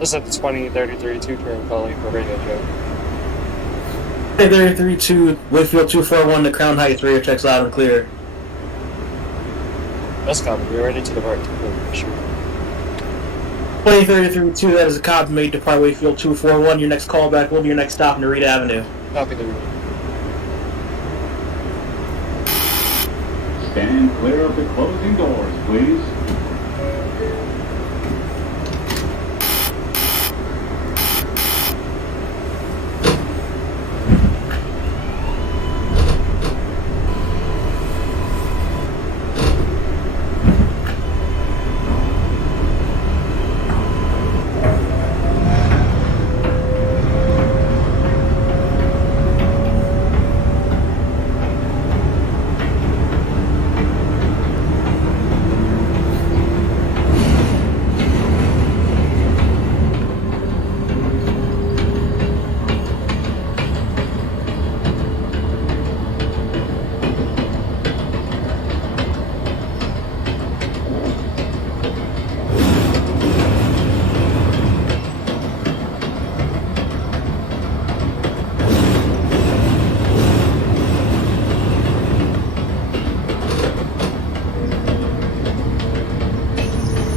This is the 2033-2 train calling for radio check. Hey there, 3-2, Wakefield-241 to Crown Heights, radio checks loud and clear. That's copy, we're ready to depart. Sure. 2033-2, that is a copy made, depart Wakefield-241. Your next callback will be your next stop in Reed Avenue. Copy the route. Stand clear of the closing doors, please.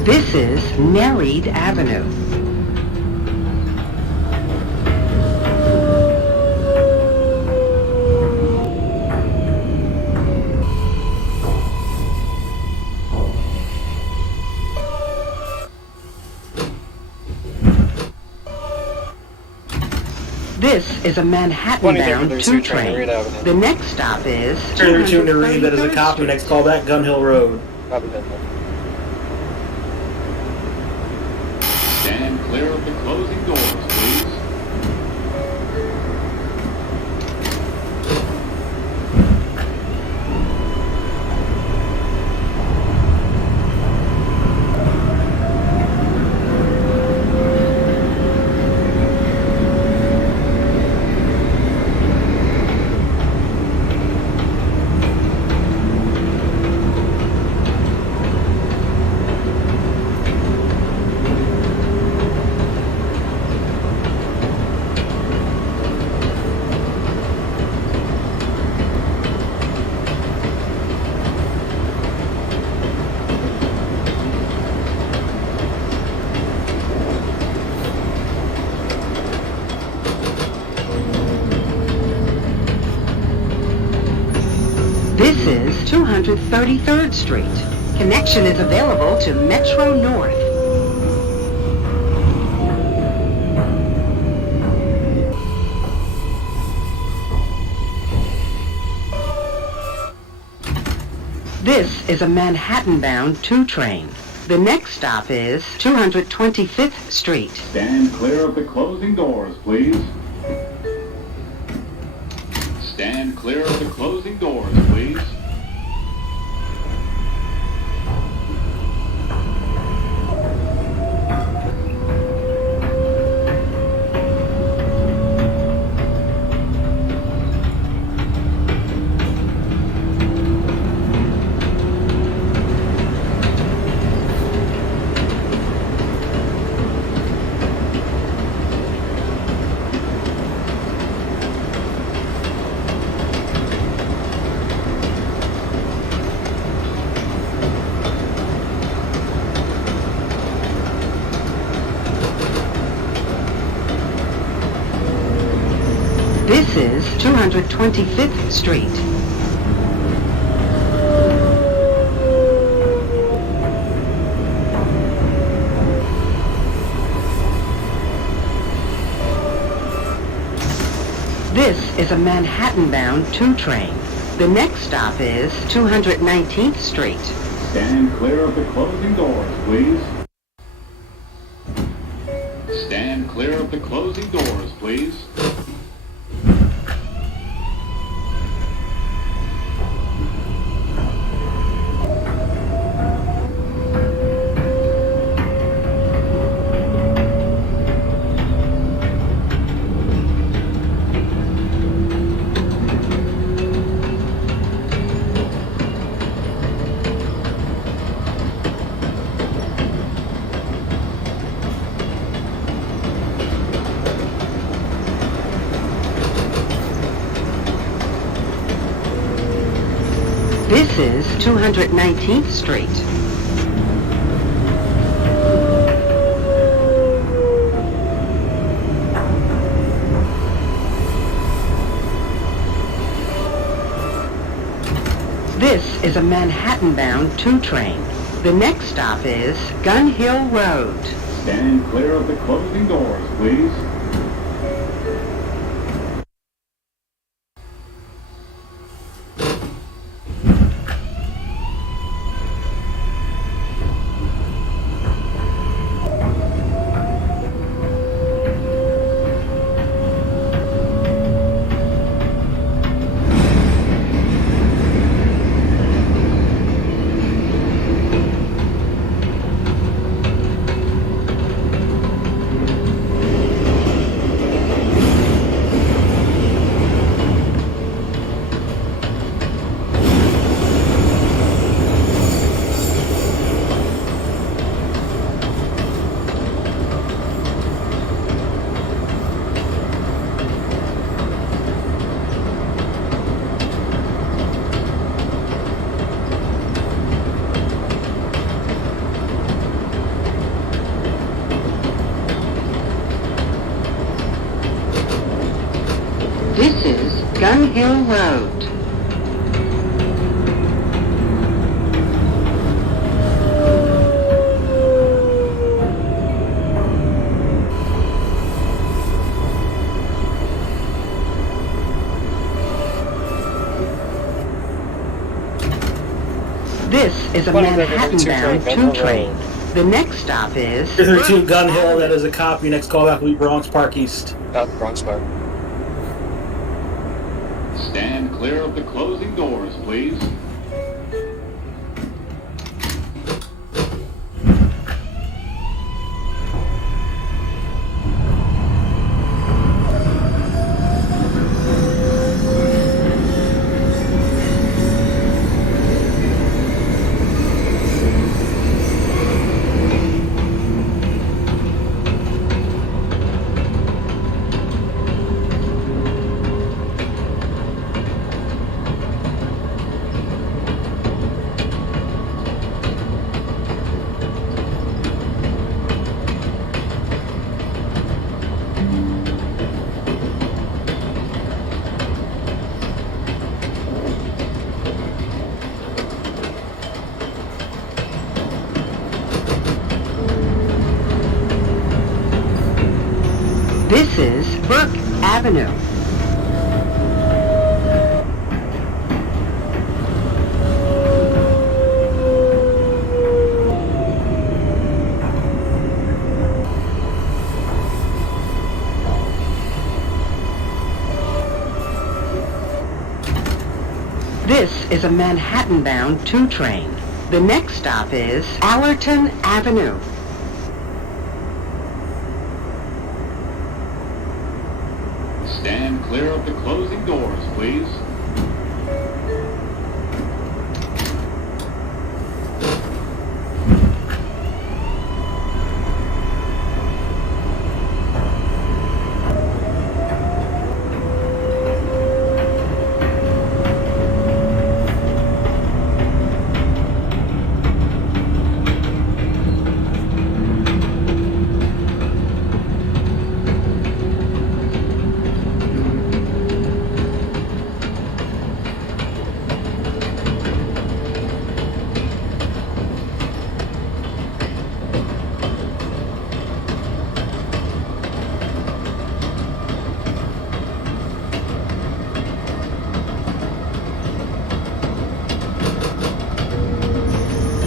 This is Nereid Avenue. This is a Manhattan-bound 2 train. The next stop is 232 to Reed, that is a copy. Next callback, Gun Hill Road. Copy that. Stand clear of the closing doors, please. This is 233rd Street. Connection is available to Metro North. This is a Manhattan-bound 2 train. The next stop is 225th Street. Stand clear of the closing doors, please. Stand clear of the closing doors, please. This is 225th Street. This is a Manhattan-bound 2 train. The next stop is 219th Street. Stand clear of the closing doors, please. Stand clear of the closing doors, please. This is 219th Street. This is a Manhattan-bound 2 train. The next stop is Gun Hill Road. Stand clear of the closing doors, please. This is Gun Hill Road. This is a 2332 Manhattan-bound Gun 2 Hill train. Road. The next stop is 32 Gun Hill, that is a copy. Next callback will be Bronx Park East. Out Bronx Park. Stand clear of the closing doors, please. This is Burke Avenue. This is a Manhattan-bound 2 train. The next stop is Allerton Avenue. Stand clear of the closing doors, please.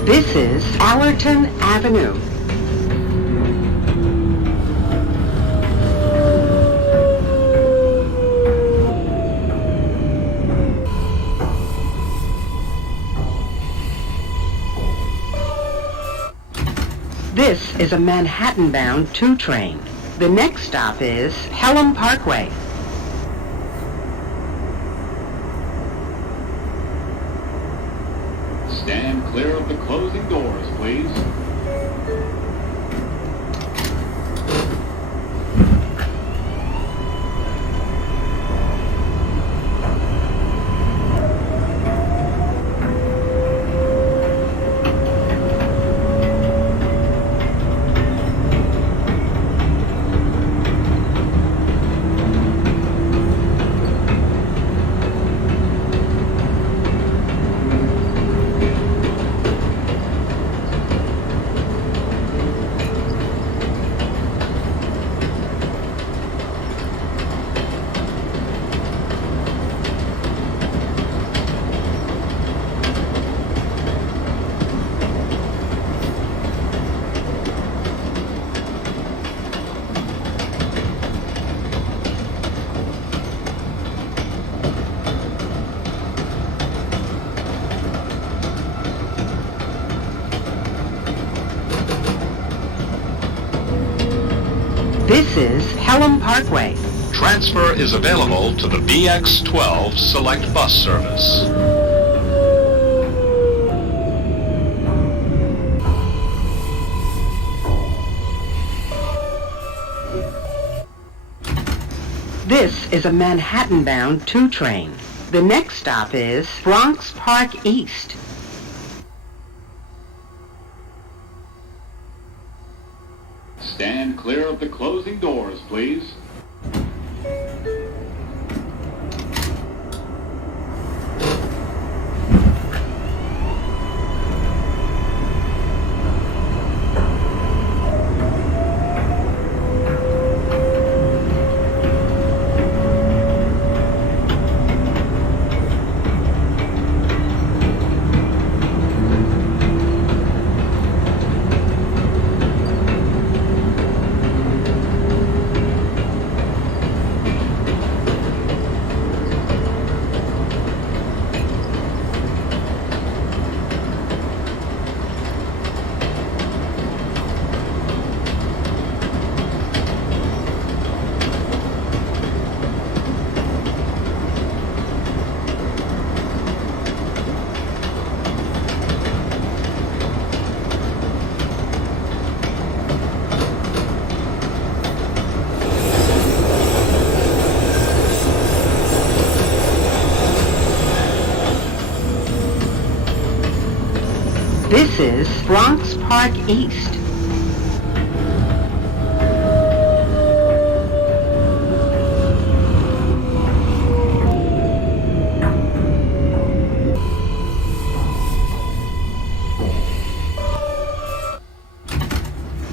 This is Allerton Avenue. This is a Manhattan-bound 2 train. The next stop is Pelham Parkway. Stand clear of the closing doors, please. This is Pelham Parkway. Transfer is available to the BX12 Select Bus Service. This is a Manhattan-bound 2 train. The next stop is Bronx Park East. Stand clear of the closing doors, please. This is Bronx Park East.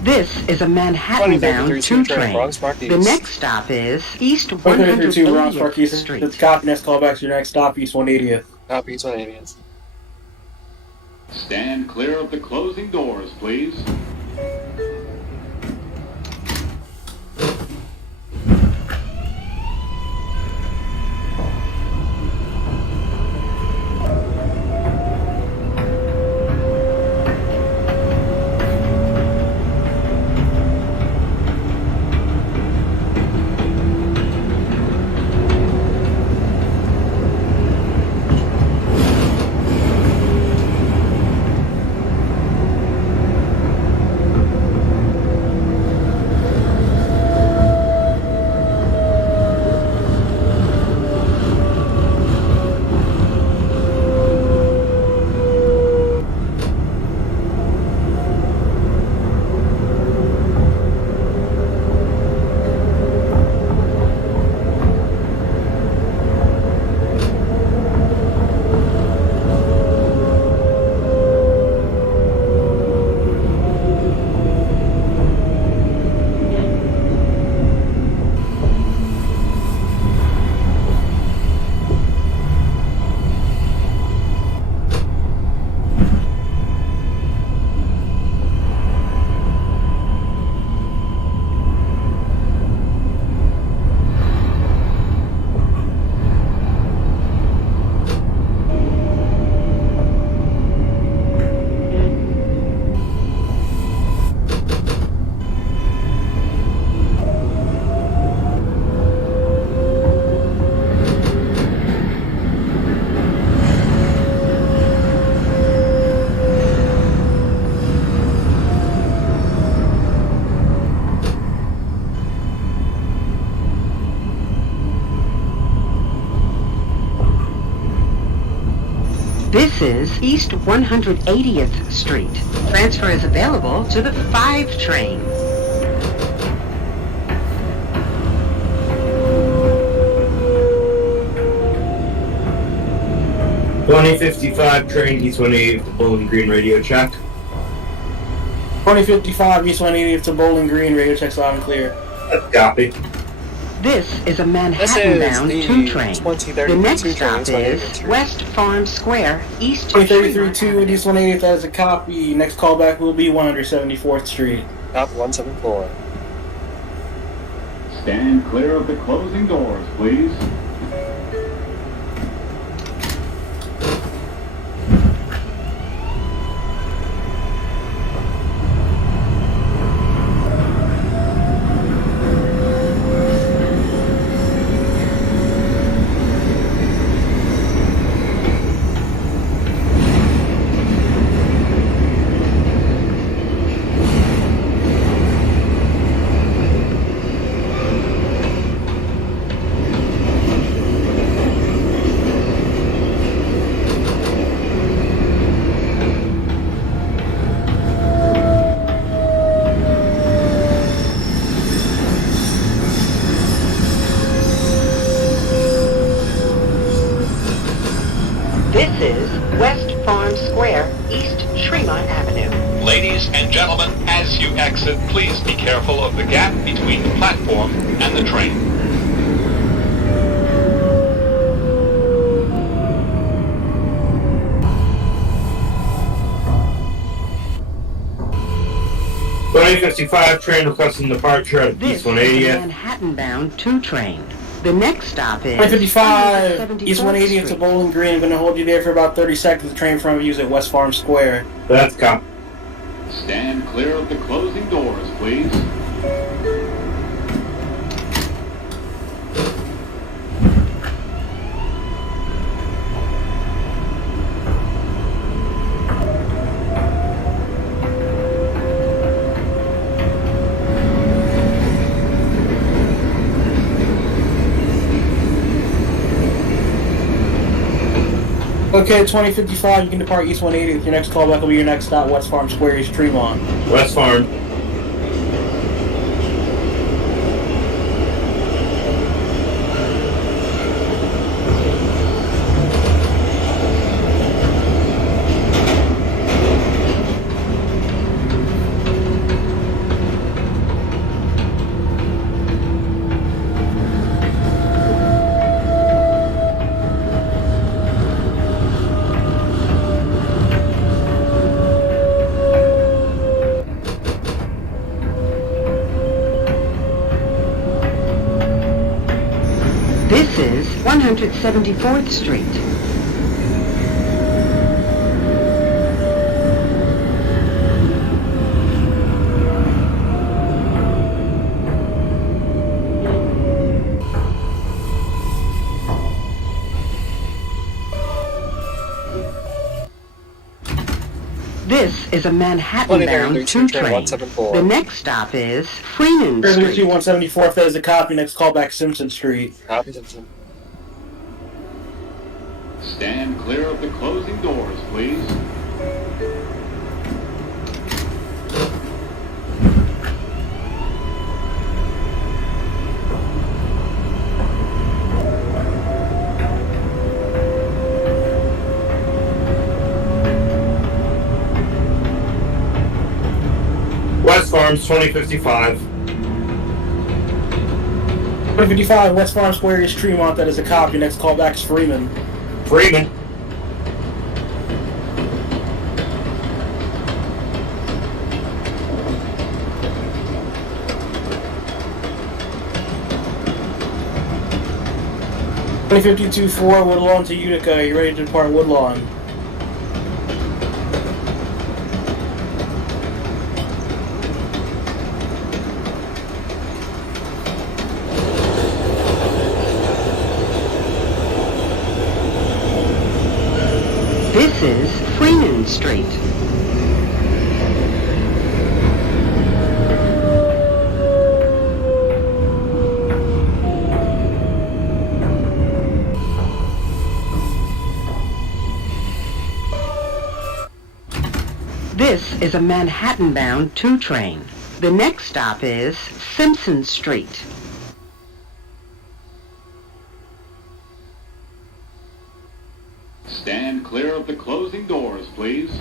This is a Manhattan-bound 2 train. Bronx Park The East. next stop is East 132 Bronx Park 180th East. Street. It's copy. Next callback to your next stop, East 180th. Copy, it's 180th. Stand clear of the closing doors, please. This is East 180th Street. Transfer is available to the 5 train. $20.55 train East 180th to Bowling Green radio check. 2055 East 180th to Bowling Green. Radio checks loud and clear. Copy. This is a This Manhattan-bound is 2 the train. 2033 The next train, stop East 180th is Street. West Farm Square, East 2032 East 180th. That is a copy. Next callback will be 174th Street. Copy, 174. Stand clear of the closing doors, please. As you exit, please be careful of the gap between the platform and the train. .55 train requesting departure at This East is a 180th. Manhattan-bound 2 train. The next stop is 155 East 175th 180th to Street. Bowling Green. I'm going to hold you there for about 30 seconds. The train from you at West Farm Square. That's cop. Stand clear of the closing doors, please. Okay, 2055, you can depart East 180th. Your next callback will be your next stop, West Farm Square, East Tremont. West Farm. This is 174th Street. This is a Manhattan-bound 2 train. 174. The next stop is Freeman Train Street. 174th, that is a copy. Next callback, Simpson Street. Copy, Simpson. Stand clear of the closing doors, please. West Farms 2055. 155 West Farm Square, East Tremont, that is a copy. Next callback is Freeman. Freeman. .52-4 Woodlawn to Utica. You ready to depart Woodlawn? This is Freeman Street. This is a Manhattan-bound 2 train. The next stop is Simpson Street. Stand clear of the closing doors, please.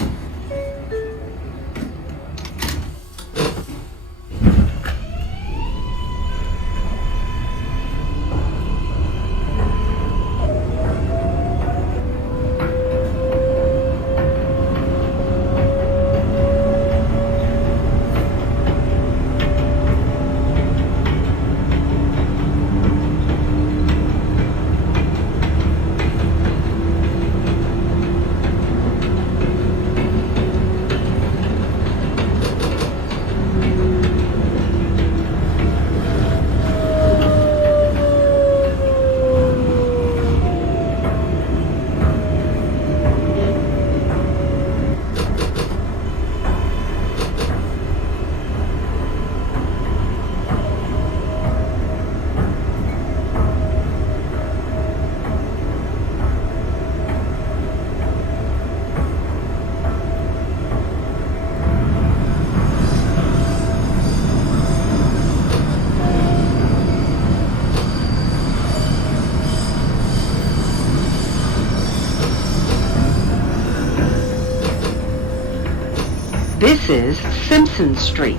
is Simpson Street.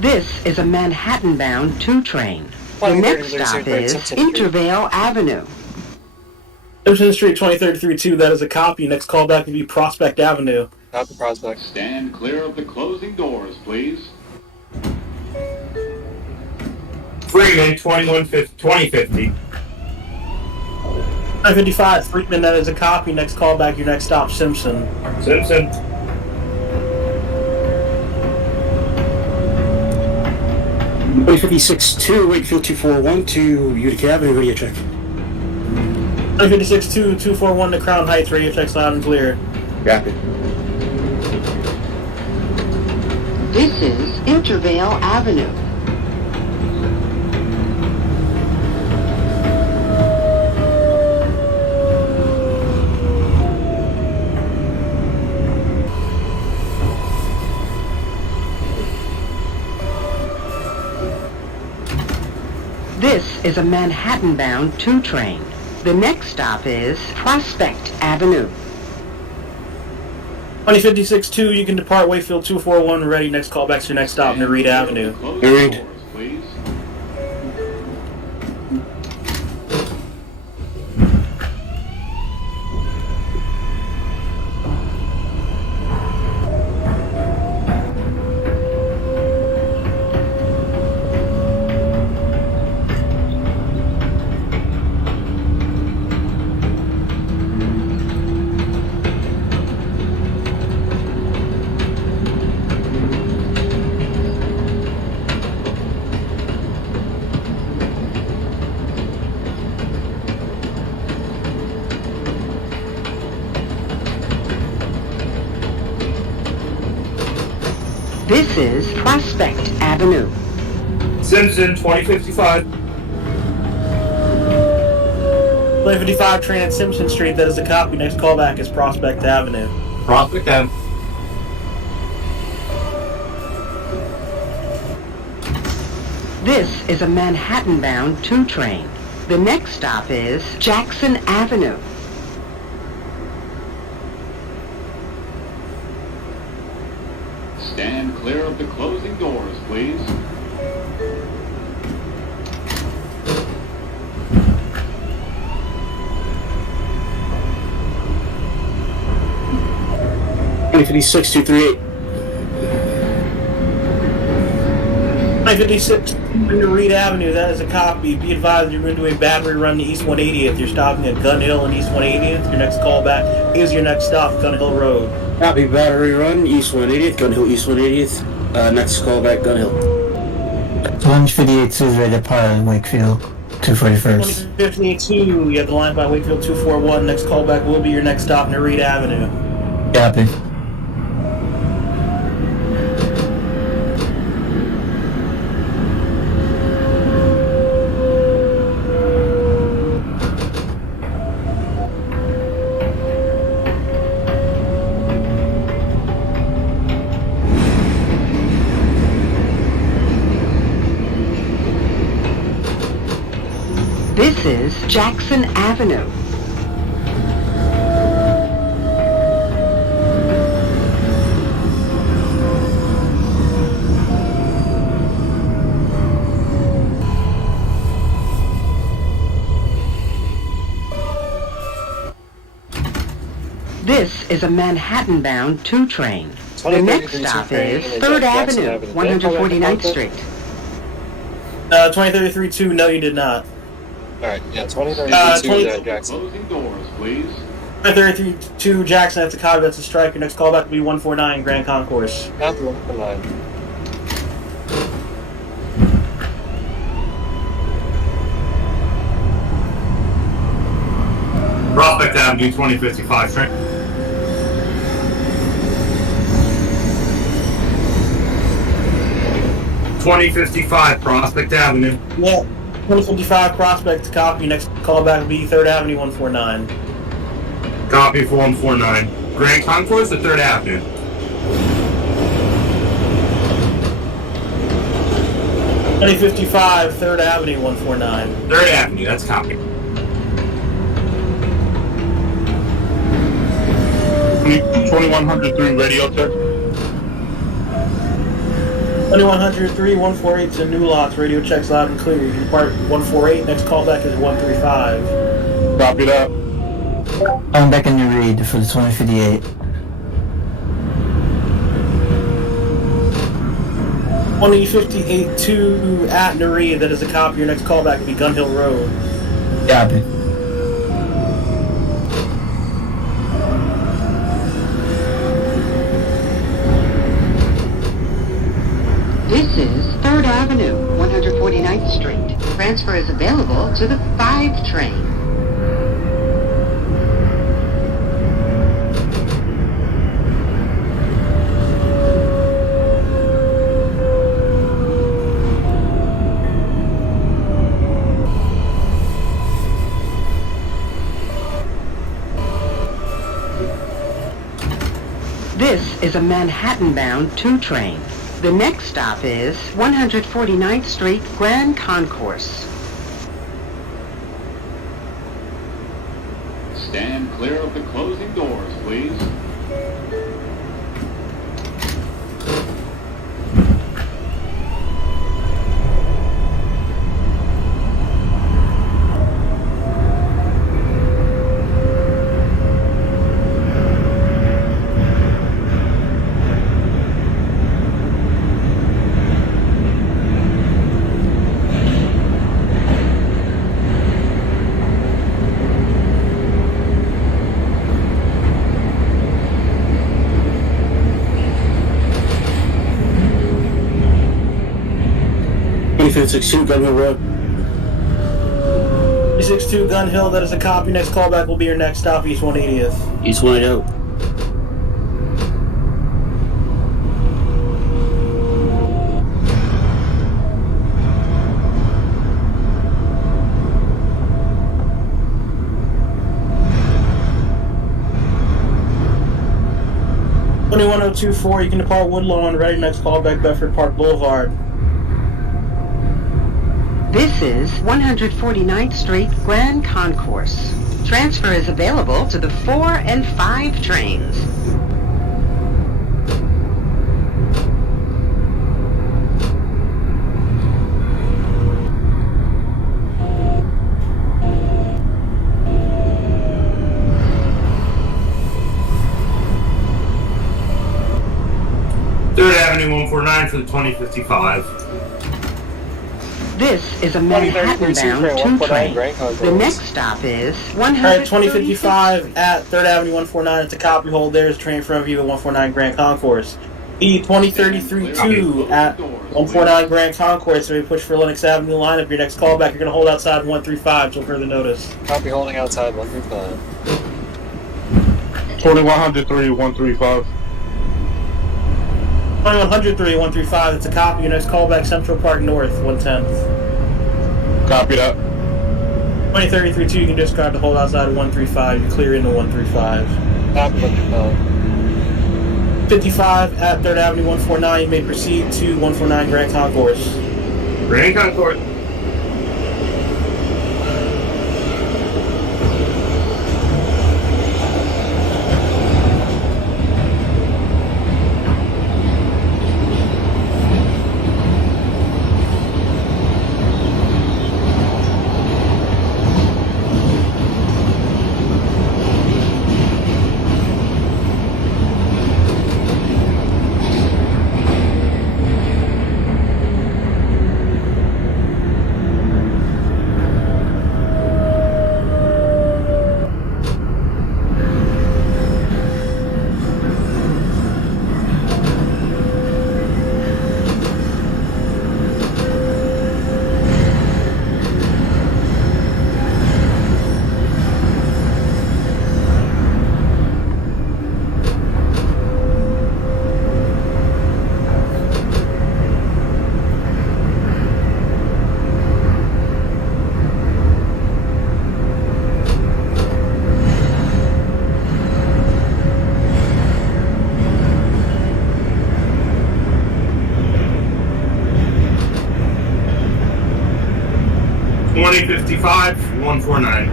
This is a Manhattan-bound 2 train. The next stop is Intervale Avenue. Simpson Street 2332, that is a copy. Next callback will be Prospect Avenue. Copy Prospect. Stand clear of the closing doors, please. Freeman, 2050. 955, Freeman, that is a copy. Next callback, your next stop, Simpson. Simpson. $56.2, Wakefield-241 to Utica Avenue, radio check. 956-241 to Crown Heights, radio checks loud and clear. Copy. This is Intervale Avenue. This is a Manhattan-bound 2 train. The next stop is Prospect Avenue. 2056-2, you can depart Wakefield-241, ready. Next callback's your next stop, Nereid Avenue. Closing Nereid. doors, please. This is Prospect Avenue. Simpson, 2055. 2055, train at Simpson Street, that is a copy. Next callback is Prospect Avenue. Prospect Avenue. This is a Manhattan-bound 2 train. The next stop is Jackson Avenue. Stand clear of the closing doors, please. $56.238. 956, Nereid Avenue, that is a copy. Be advised you're going to do a battery run to East 180th. You're stopping at Gun Hill and East 180th. Your next callback is your next stop, Gun Hill Road. Copy, battery run, East 180th, Gun Hill, East 180th. Next callback, Gun Hill. 158 is ready to depart in Wakefield, 241st. 2052, you have the line by Wakefield-241. Next callback will be your next stop, Nereid Avenue. Copy. This is Jackson Avenue. This is a Manhattan-bound 2 train. The next stop is 3rd Avenue, 149th Street. 2033-2, no you did not. Alright, yeah, 2032 Jackson. Closing doors, please. 2033-2 Jackson, that's a copy, that's a strike. Your next callback will be 149 Grand Concourse. Not the one for line. Prospect Avenue, 2055, train. $20.55, Prospect Avenue. Yeah. 2055 Prospect to copy. Next callback will be 3rd Avenue 149. Copy for 149. Grand Concourse or 3rd Avenue? (2055) 3rd Avenue 149. 3rd Avenue, that's copy. 2103 radio check. 2103 148 to New Lots. Radio checks loud and clear. You can depart 148. Next callback is 135. Copy that. I'm back in the read for the 2058. 2058-2 at Nari. That is a copy. Your next callback will be Gun Hill Road. Copy. This is 3rd Avenue, 149th Street. Transfer is available to the 5 train. This is a Manhattan-bound 2 train. The next stop is 149th Street Grand Concourse. Stand clear of the closing doors, please. Gun Hill Road. 362 Gun Hill, that is a copy. Next callback will be your next stop, East 180th. East 180. (21024), you can depart Woodlawn. Ready, next callback, Bedford Park Boulevard. This is 149th Street Grand Concourse. Transfer is available to the 4 and 5 trains. Third Avenue 149 for the 2055. This is a Manhattan-bound 2 train. The next stop is 100. 2055 at 3rd Avenue 149. It's a copy. Hold there is a train in front of you at 149 Grand Concourse. E2033-2 at 149 Grand Concourse. So we push for Lenox Avenue lineup. Your next callback, you're going to hold outside 135 till further notice. Copy holding outside 135. 2103 135. 2103 135. It's a copy. Your next callback, Central Park North 110th. Copy that. 2033-2, you can discard to hold outside 135. You clear into 135. Copy 55 at 3rd Avenue 149. You may proceed to 149 Grand Concourse. Grand Concourse. 2055-149.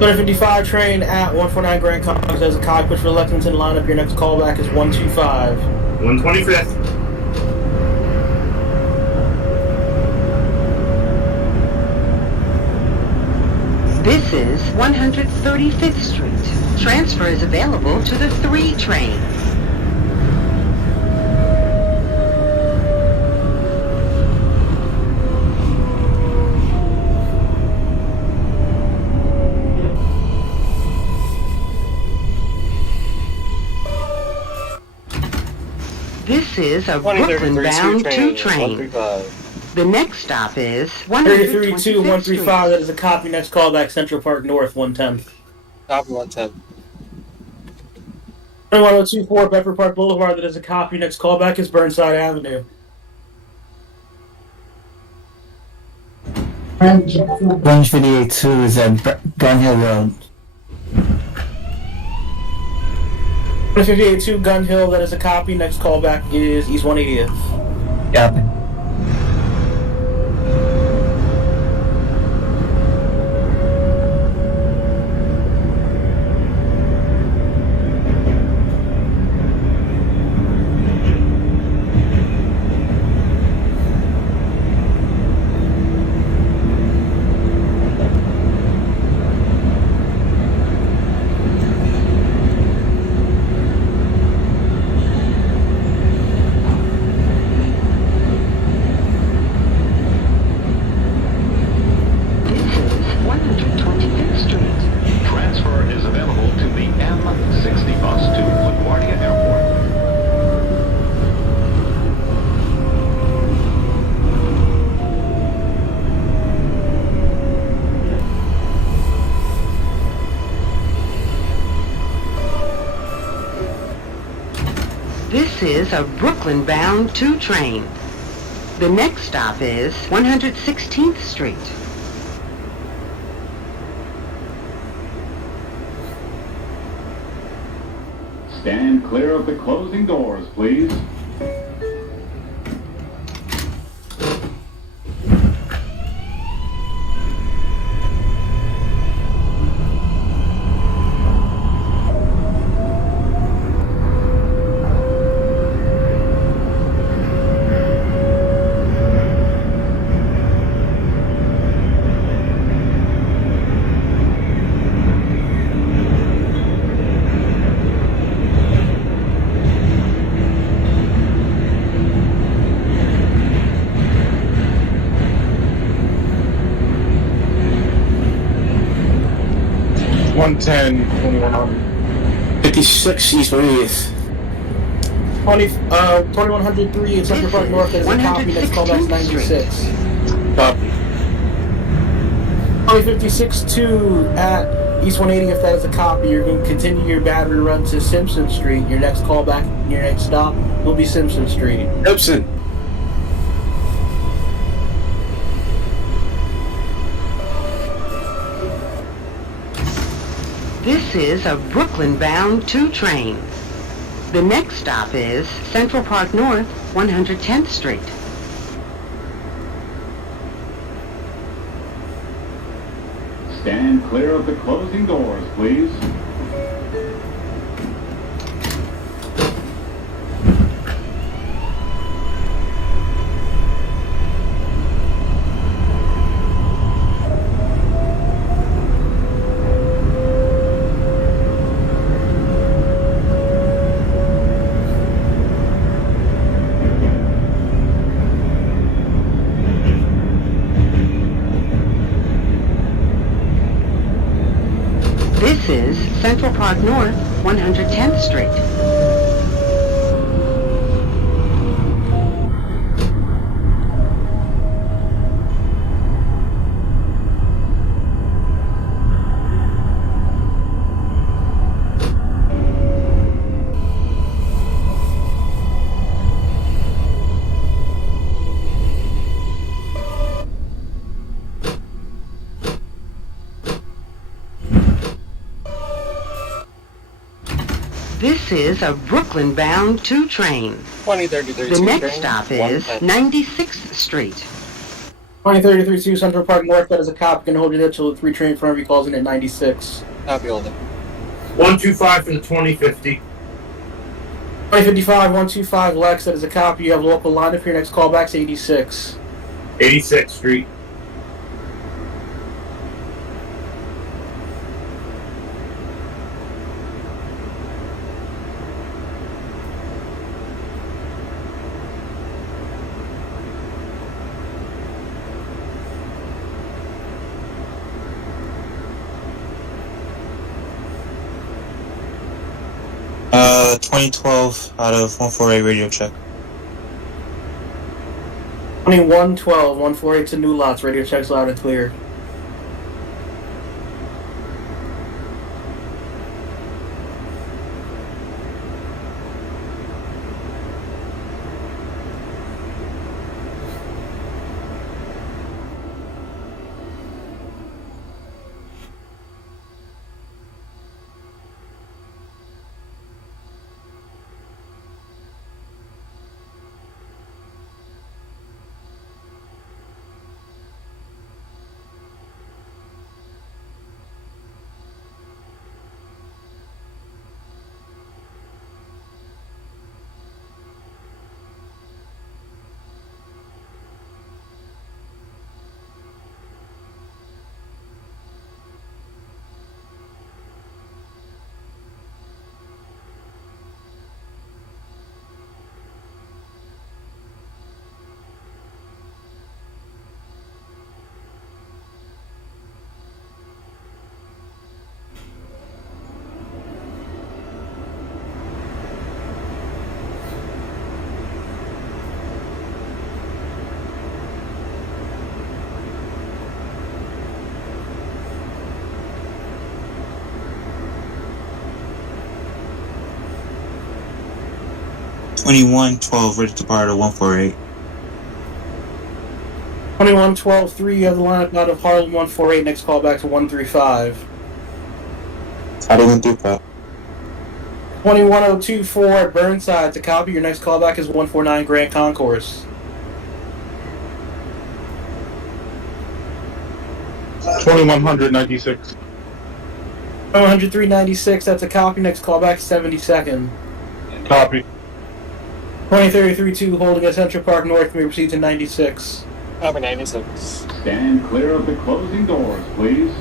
2055 train at 149 Grand Concourse has a cockpit for Lexington. Lineup. Your next callback is 125. 125th. This is 135th Street. Transfer is available to the 3 train. This is a 2033 Brooklyn-bound 2 train. 135. The next stop is 33-2, 125th 135. That is a copy. Next callback, Central Park North, 110. Copy 110. 21024 Bedford Park Boulevard. That is a copy. Next callback is Burnside Avenue. Branch 58-2 is at Gun Hill Road. 2 Gun Hill. That is a copy. Next callback is East 180th. Copy. Transfer is available to the M60 bus to LaGuardia Airport. This is a Brooklyn-bound 2 train. The next stop is 116th Street. Stand clear of the closing doors, please. One 2100. 56 East 180th. 2103 at Central Park North. That is a copy. Next callback is 96. Copy. 2056-2 at East 180th. That is a copy. You're going to continue your battery run to Simpson Street. Your next callback, your next stop will be Simpson Street. Simpson. This is a Brooklyn-bound 2 train. The next stop is Central Park North, 110th Street. Stand clear of the closing doors, please. This is Central Park North, 110th Street. This is a Brooklyn-bound 2 train. 2033. The next stop is 96th Street. 2033-2 Central Park North, that is a cop. Can hold you there till the 3 train in front of you calls in at 96. Copy, holding. 125 for the 2050. 2055, 125 Lex, that is a copy. You have a local lineup. Your next callback's 86. 86th Street. Uh, 2012 out of 148 radio check. 2112, 148 to New Lots. Radio checks loud and clear. Twenty-one 12 ready to depart at 148. 2112-3, you have the lineup out of Harlem 148. Next callback to 135. How do we do that? 21024 at Burnside to copy. Your next callback is 149 Grand Concourse. 2196. 10396, that's a copy. Next callback is 72nd. Copy. 2033-2 holding at Central Park North. May proceed to 96. Copy, 96. Stand clear of the closing doors, please.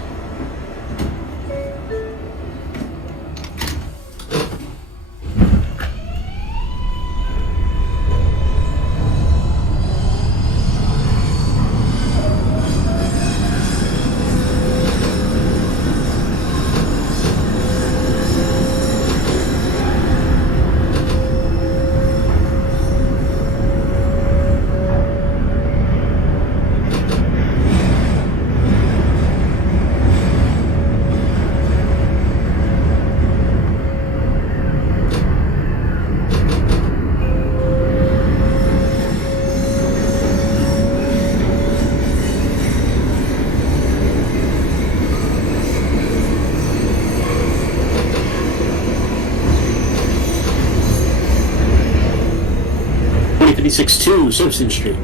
Simpson Street.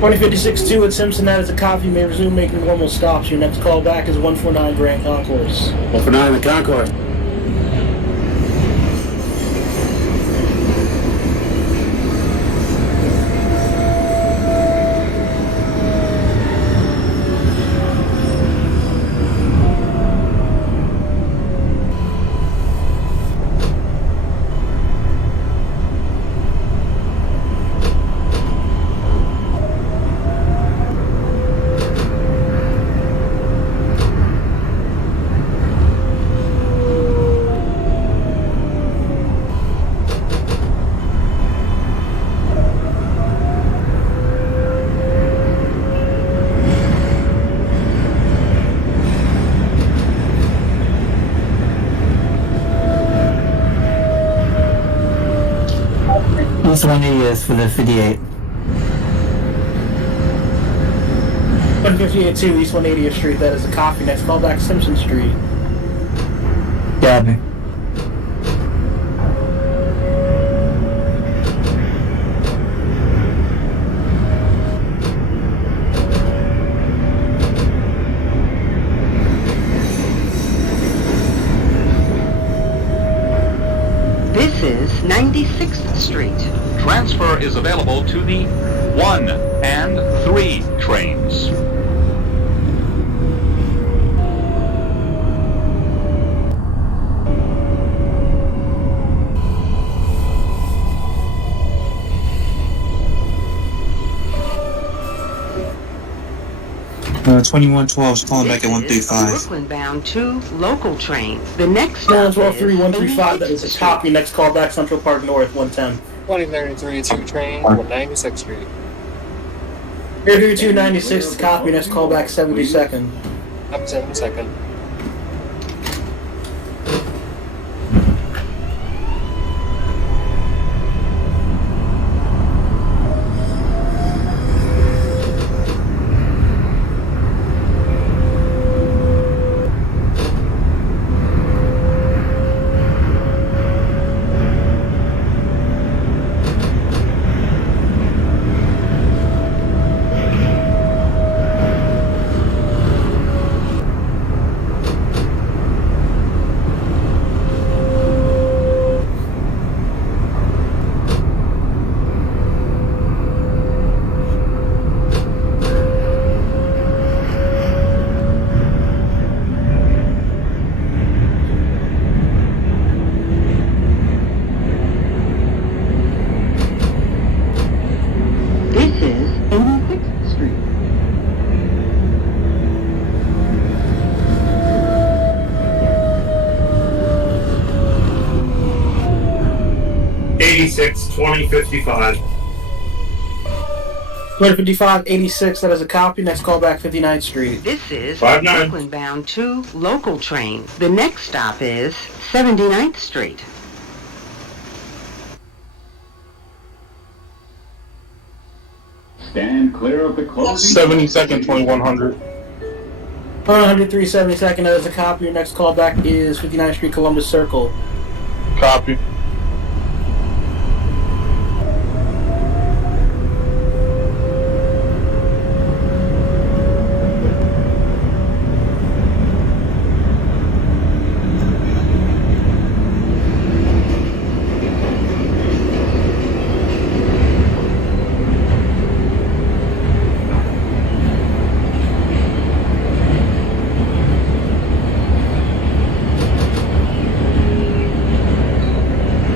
2056-2 at Simpson, that is a copy. You may resume making normal stops. Your next callback is 149 Grand Concourse. 149 the Concourse. This one is for the 58. 158-2 East 180th Street, that is a copy. Next callback, Simpson Street. Got me. 76th Street. Transfer is available to the 1 and 3 trains. Uh, 2112 is calling back at This is a 135. Brooklyn-bound 2 local train. The next stop 112-3135, that is a 86th copy. Next call back, Central Park North, 110. 2033 train, 196th Street. Air 3296, copy. Next call back, 72nd. Up 72nd. This is 86th Street. '86, 2055. 2055, 86, that is a copy. Next call back, 59th Street. This is a 59. Brooklyn-bound 2 local train. The next stop is 79th Street. Stand clear of the closing 72nd, 2100. 103, 72nd, that is a copy. Your next call back is 59th Street, Columbus Circle. Copy.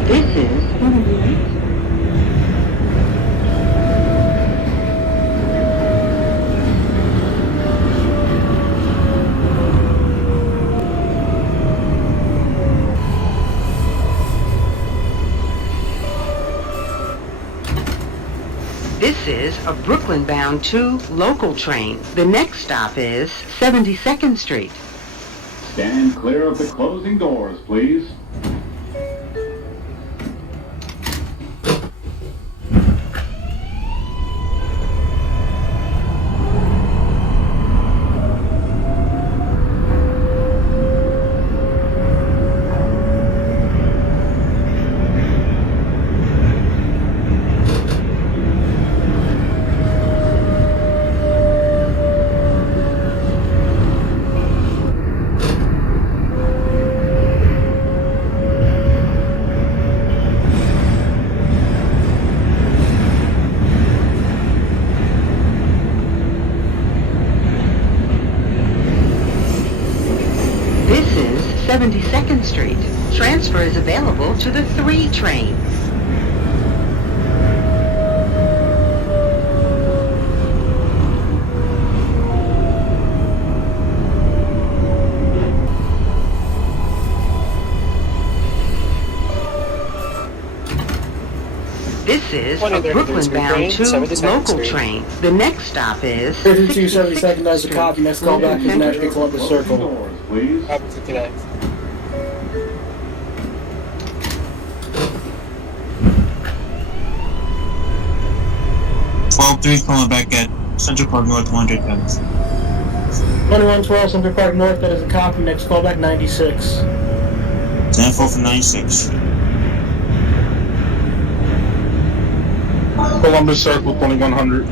This is 78th. This is a Brooklyn-bound 2 local train. The next stop is 72nd Street. Stand clear of the closing doors, please. This is 72nd Street. Transfer is available to the 3 train. This is a 2033 Brooklyn-bound train, 2 72nd local Street. train. The next stop is 32, 72nd, 66th that is a copy. Next call back, 59th Street, Columbus Closing Circle. doors, please. Up 59th. Three calling back at Central Park North 110th. 2112, Central Park North, that is a copy. Next call back, 96. 10-4 for 96. Columbus Circle, 2100.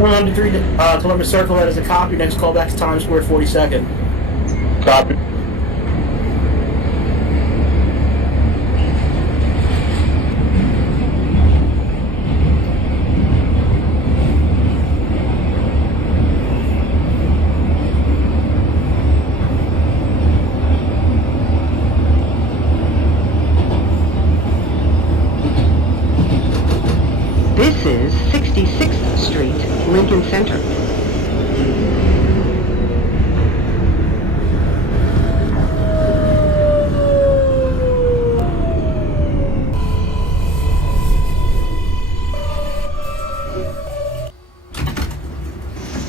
103, Columbus Circle, that is a copy. Next call back to Times Square, 42nd. Copy. Lincoln Center.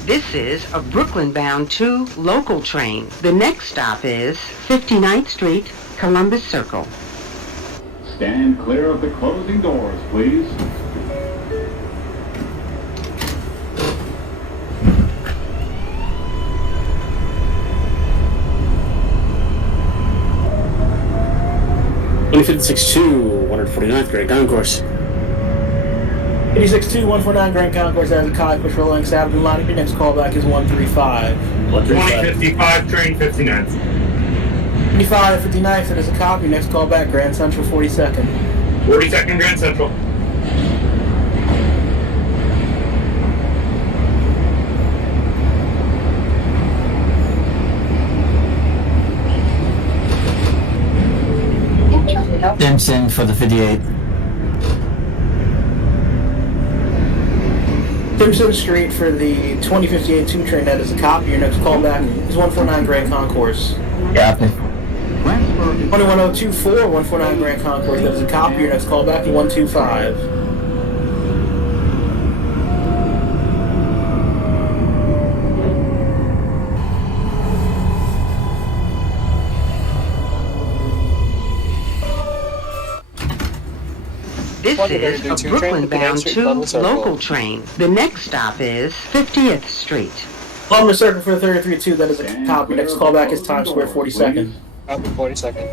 This is a Brooklyn-bound 2 local train. The next stop is 59th Street, Columbus Circle. Stand clear of the closing doors, please. $156.2, 149th Grand Concourse. 86-2, 149 Grand Concourse has a copy push for Lynx Avenue line. Your next callback is 135. 2055, train 59th. 55, 59th, that is a copy. Next callback, Grand Central 42nd. 42nd Grand Central. Simpson for the 58. Simpson Street for the 2058 2 train, that is a copy. Your next callback is 149 Grand Concourse. Copy. 21024, 149 Grand Concourse, that is a copy. Your next callback is 125. This is a Brooklyn-bound 2 local train. The next stop is 50th Street. Columbus Circle for the 33-2, that is a copy. Next callback is Times Square 42nd. Copy 42nd.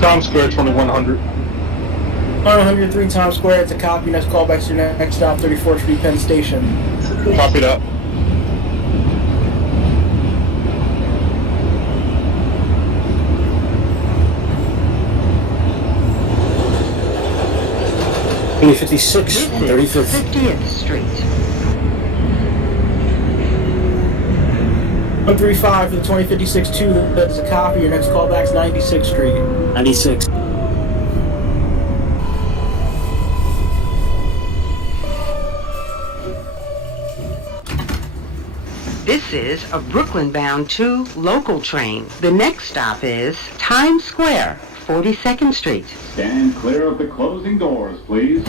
Times Square 2100. 103 Times Square, it's a copy. Next callback is your next stop, 34th Street, Penn Station. Copy that. $56, This is 35th. 50th Street. 135 for the 2056 2, that is a copy. Your next callback is 96th Street. 96. This is a Brooklyn-bound 2 local train. The next stop is Times Square, 42nd Street. Stand clear of the closing doors, please.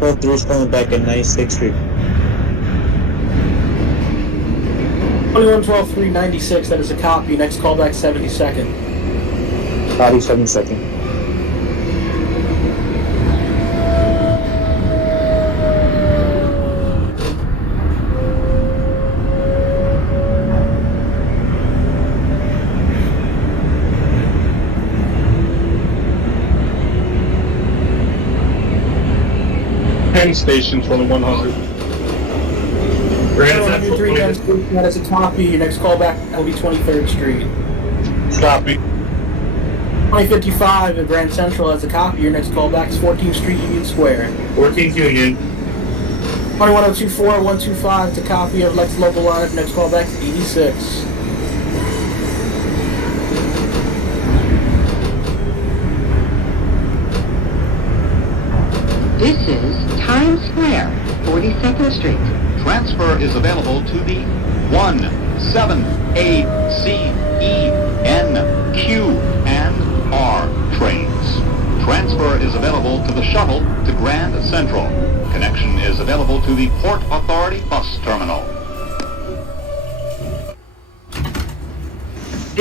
Both throughs coming back at 96th Street. 2112-396, that is a copy. Next callback 72nd. Copy 72nd. Penn Station 2100. Grand Central 103 Penn 20th. Station, that is a copy. Your next callback will be 23rd Street. Copy. 2055 at Grand Central as a copy. Your next callback is 14th Street, Union Square. 14th Union. 21024, 125, it's a copy of Lex Local Line. Your next callback is 86. This is Times Square, 42nd Street. Transfer is available to the 1, 7, A, C, E, N, Q, and R trains. Transfer is available to the shuttle to Grand Central. Connection is available to the Port Authority bus terminal.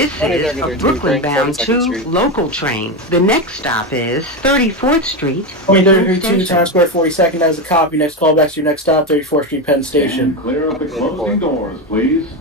This is a 2032 Brooklyn-bound 42nd 2 Street. local train. The next stop is 34th Street. 2032 Times Square 42nd. That is a copy. Next call back to your next stop, 34th Street, Penn Station. Stand clear of the closing doors, please.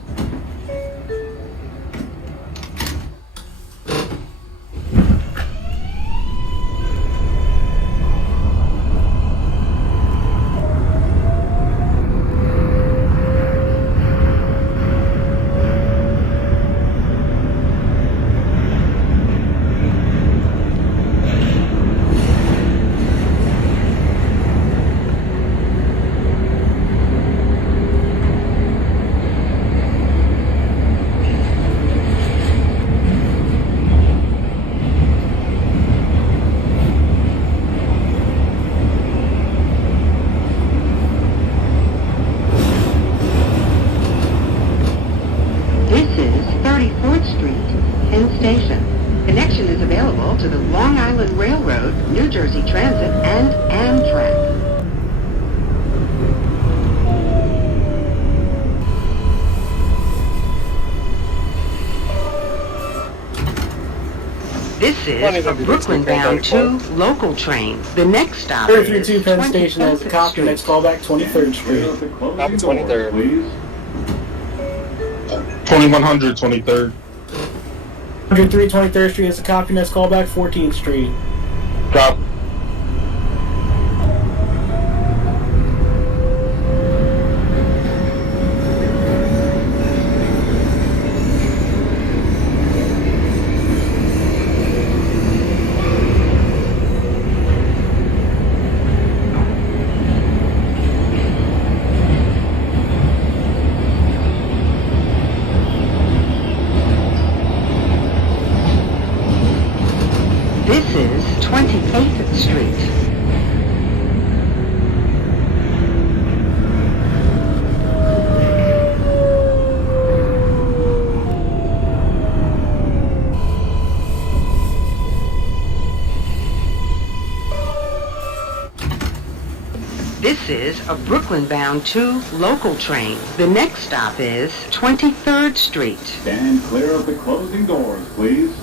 This is 34th Street, Penn Station. Connection is available to the Long Island Railroad, New Jersey Transit, and Amtrak. This is a Brooklyn-bound 2 local train. The next stop is 332 Penn Station. That is a 24th copy. Street. Next call back, 23rd Clear Street. of the closing Copy doors, 23rd. please. 2100, 23rd. 103 23rd Street is a copy. Next call back, 14th Street. Cop. This is 28th Street. This is a Brooklyn-bound 2 local train. The next stop is 23rd Street. Stand clear of the closing doors, please.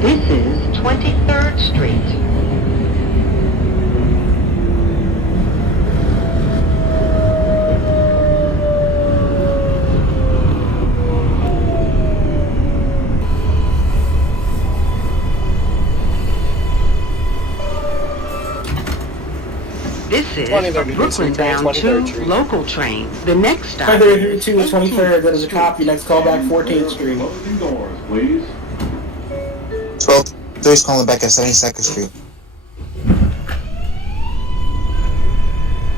This is 23rd Street. This is a 2032 Brooklyn-bound 23rd 2 Street. local train. The next stop 2332 is 23rd. That is a copy. Next call back, Stand clear 14th of the Street. Closing doors, please. 12 3's calling back at 72nd Street.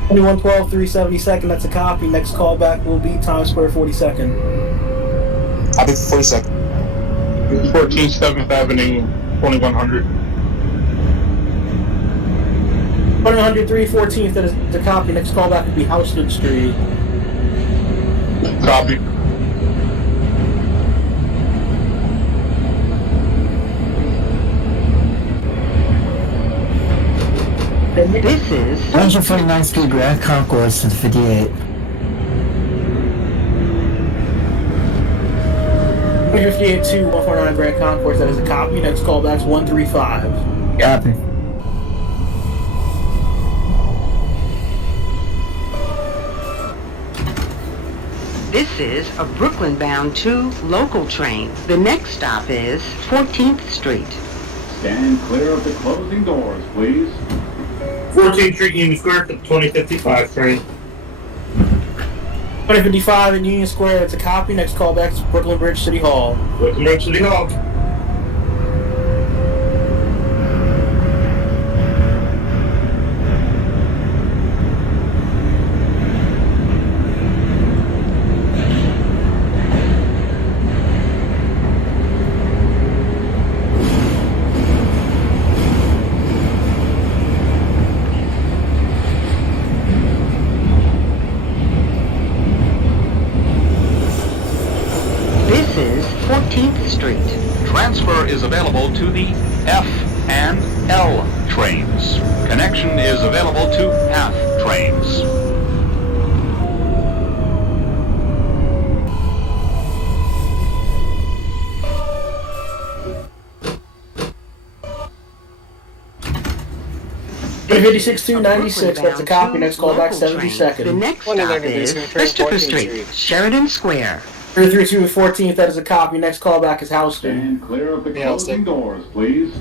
2112 372nd. That's a copy. Next call back will be Times Square 42nd. I'll be 42nd. 14th, 7th Avenue, 2100. 2103 14th. That is a copy. Next call back will be Houston Street. Copy. This is 149th Street, Grand Concourse to the 58. 158 to 149 Grand Concourse. That is a copy. Next call back is 135. Copy. This is a Brooklyn-bound 2 local train. The next stop is 14th Street. Stand clear of the closing doors, please. 14th Street, Union Square to 2055 train. 2055 in Union Square. It's a copy. Next call back is Brooklyn Bridge City Hall. Brooklyn Bridge City Hall. 18th Street. Transfer is available to the F and L trains. Connection is available to F trains. Hey, 56-296, that's a copy. Next call back, 70 The seconds. next stop is Christopher Street, Sheridan Square. 332 14th, that is a copy. Next call back is Houston. And clear of the Yeah, I'll closing stay. doors, please.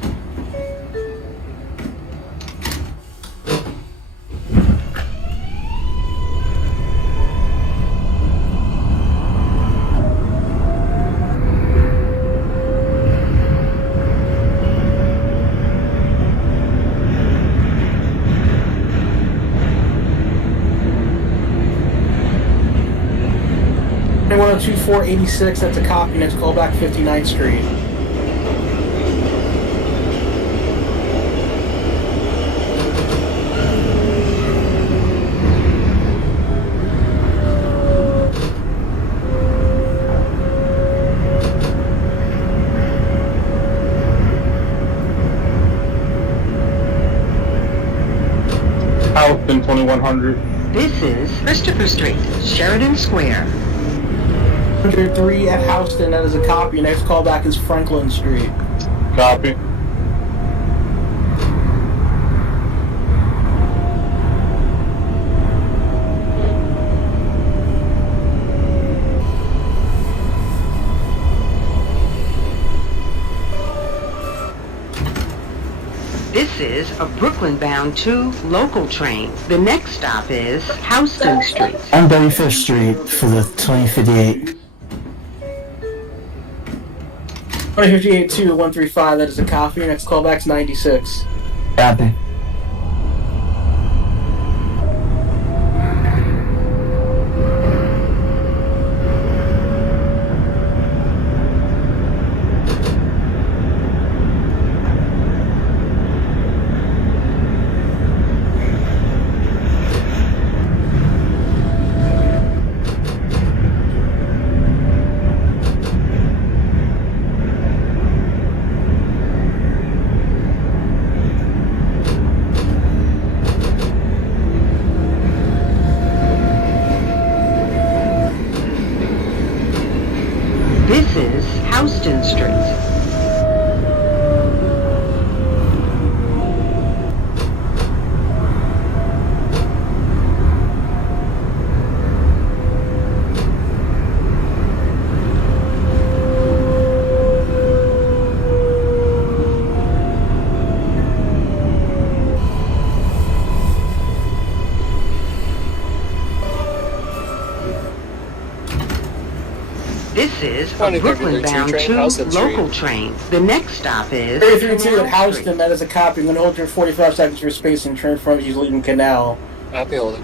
Hey, 102-486, that's a copy. Next call back, 59th Street. Houston 2100. This is Christopher Street, Sheridan Square. 103 at Houston, that is a copy. Next call back is Franklin Street. Copy. This is a Brooklyn-bound 2 local train. The next stop is Houston Street. On 35th Street for the 2058. 158-2-135, that is a copy. Next call back is 96. Copy. This is Houston Street. This is a 20, Brooklyn-bound 32 train, 2 Houston Street. local train. The next stop is 332 Canal at Houston, Street. that is a copy. I'm going to hold you 45 seconds for space and turn from you leaving Canal. Happy holding.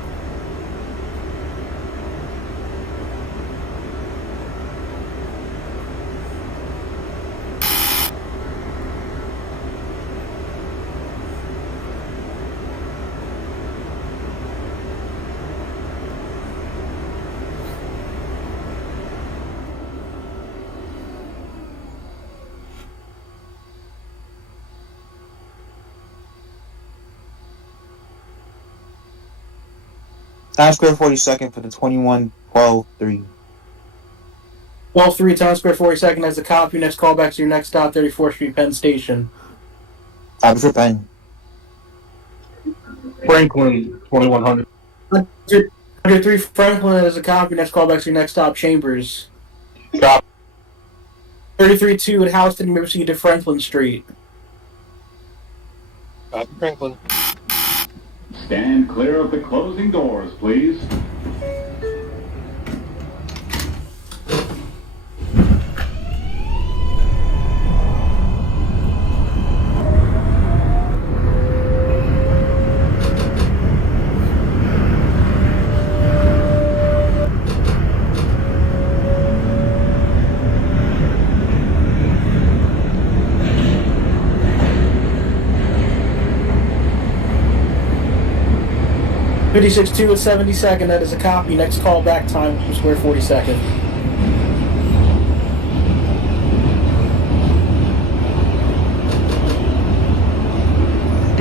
Times Square 42nd for the 21-12-3. 12-3, Times Square 42nd, that's a copy. Next call back to your next stop, 34th Street, Penn Station. Copy for Penn. Franklin 2100. 103 Franklin, that is a copy. Next call back to your next stop, Chambers. Copy. 33-2 at Houston, emergency to Franklin Street. Copy Franklin. Stand clear of the closing doors, please. $56-2 at 72nd, that is a copy. Next call back time, Times Square 42nd.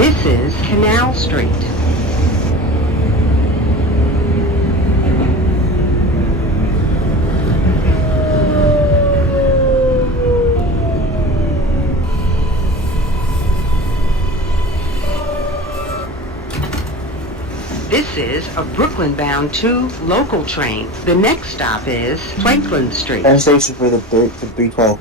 This is Canal Street. This is a Brooklyn-bound 2 local train. The next stop is Franklin Street. Penn Station for the 312.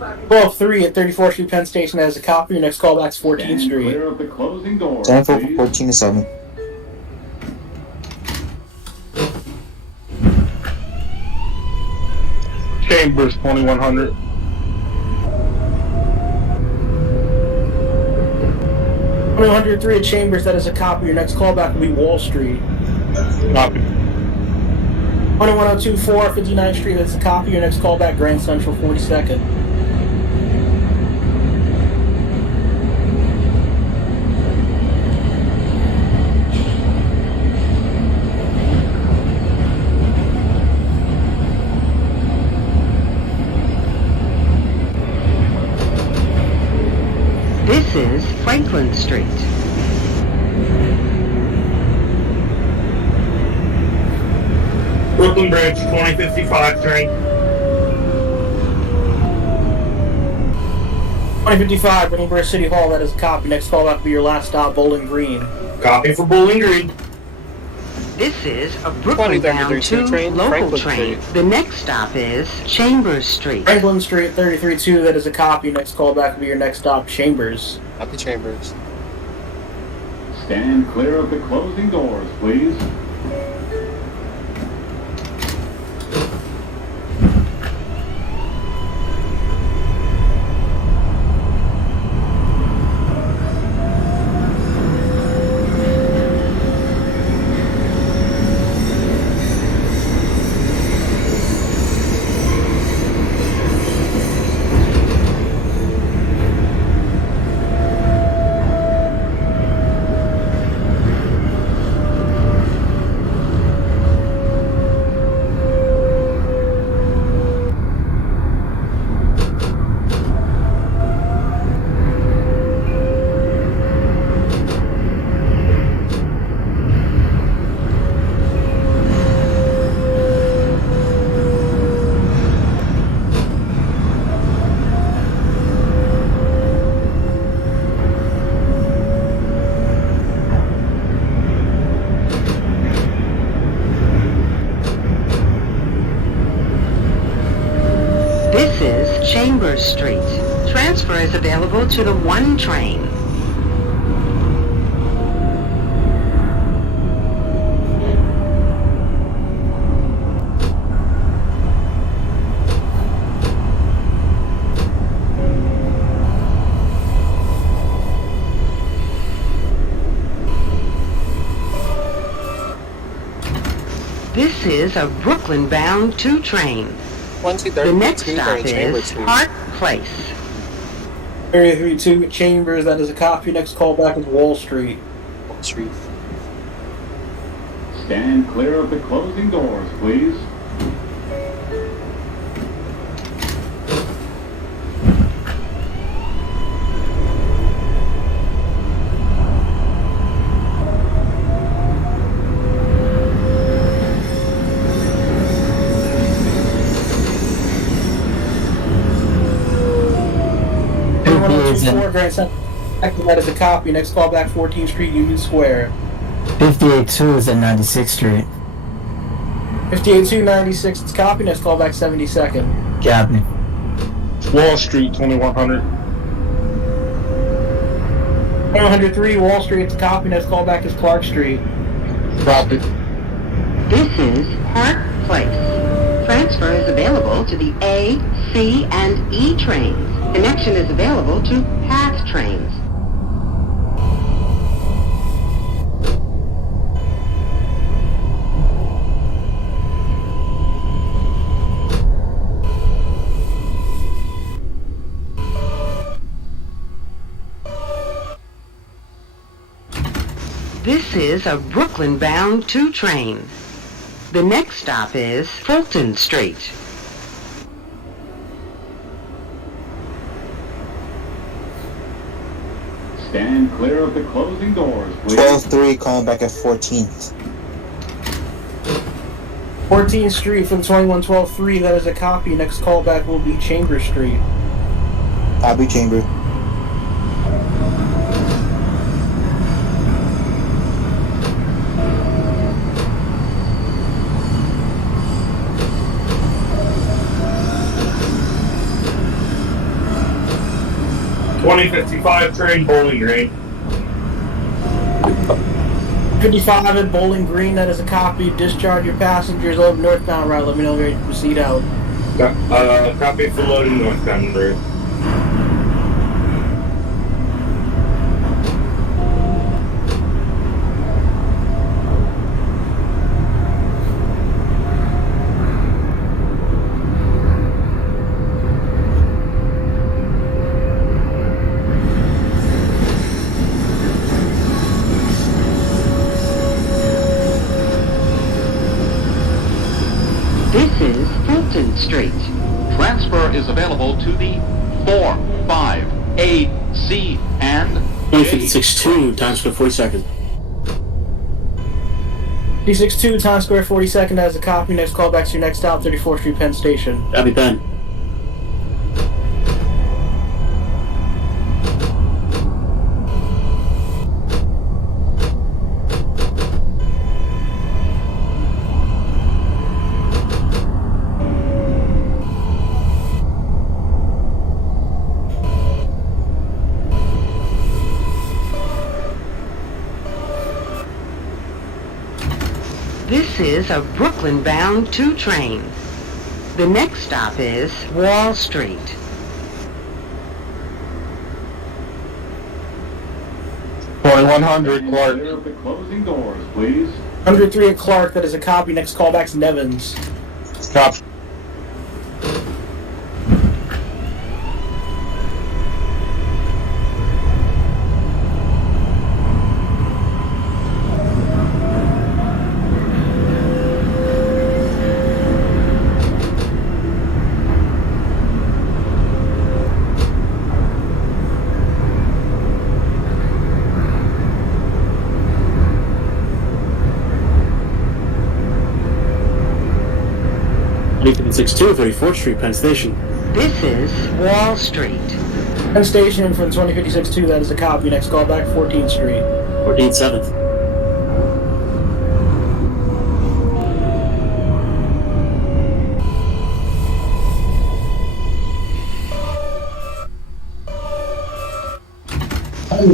12-3 at 34th Street Penn Station has a copy. Your next callback's 14th Stand Street. clear of the closing doors, Stanford please. for 14 to 7. Chambers 2100. Twenty 103 at Chambers, that is a copy. Your next callback will be Wall Street. Copy. 21024 59th Street, that's a copy. Your next callback, Grand Central 42nd. This is Franklin Street. Brooklyn Bridge, 2055 train. 2055, Brooklyn Bridge City Hall, that is a copy. Next callback will be your last stop, Bowling Green. Copy for Bowling Green. This is a Brooklyn-bound 2 train, local Franklin train. Street. The next stop is Chambers Street. Franklin Street 33-2, that is a copy. Next callback will be your next stop, Chambers. Copy Chambers. Stand clear of the closing doors, please. This is Chambers Street. Transfer is available to the 1 train. This is a Brooklyn-bound 2 train. The next stop is Park Place. Area 32 at Chambers, that is a copy. Next callback is Wall Street. Wall Street. Stand clear of the closing doors, please. Grand Central, that is a copy. Next callback, 14th Street, Union Square. 58-2 is at 96th Street. 58-2, 96, it's a copy. Next callback, 72nd. Copy. Wall Street 2100. 103, Wall Street, it's a copy. Next callback is Clark Street. Copy. This is Park Place. Transfer is available to the A, C, and E trains. Connection is available to PATH trains. This is a Brooklyn-bound 2 train. The next stop is Fulton Street. Stand clear of the closing doors, please. 12-3 calling back at 14th. 14th Street for the 2112-3. That is a copy. Next callback will be Chambers Street. Copy, Chamber. .2055 train, Bowling Green. 55 at Bowling Green. That is a copy. Discharge your passengers over northbound route. Let me know where you proceed out. Copy for loading northbound route. This is Fulton Street. Transfer is available to the 4, 5, A, C, and J 2056-2, Times Square 42nd. D62 Times Square 42nd has a copy. Next callback to your next stop, 34th Street, Penn Station. Copy, Ben. This is a Brooklyn-bound 2 train. The next stop is Wall Street. $2,100, Stand Clark. clear of the closing doors, please. 103 at Clark. That is a copy. Next callback's Nevins. Copy. .2056-2, 34th Street, Penn Station. This is Wall Street. Penn Station for the 2056-2. That is a copy. Next callback, 14th Street. 14th 7th.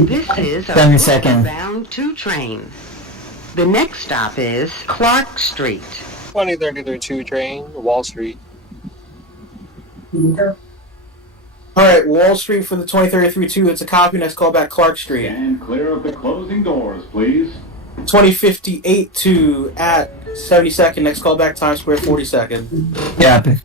This is a 72nd. Brooklyn-bound 2 train. The next stop is Clark Street. 2033 train, Wall Street. Alright, Wall Street for the 2033-2. It's a copy. Next callback, Clark Street. Stand clear of the closing doors, please. 2058-2 at 72nd. Next callback, Times Square 42nd. Copy.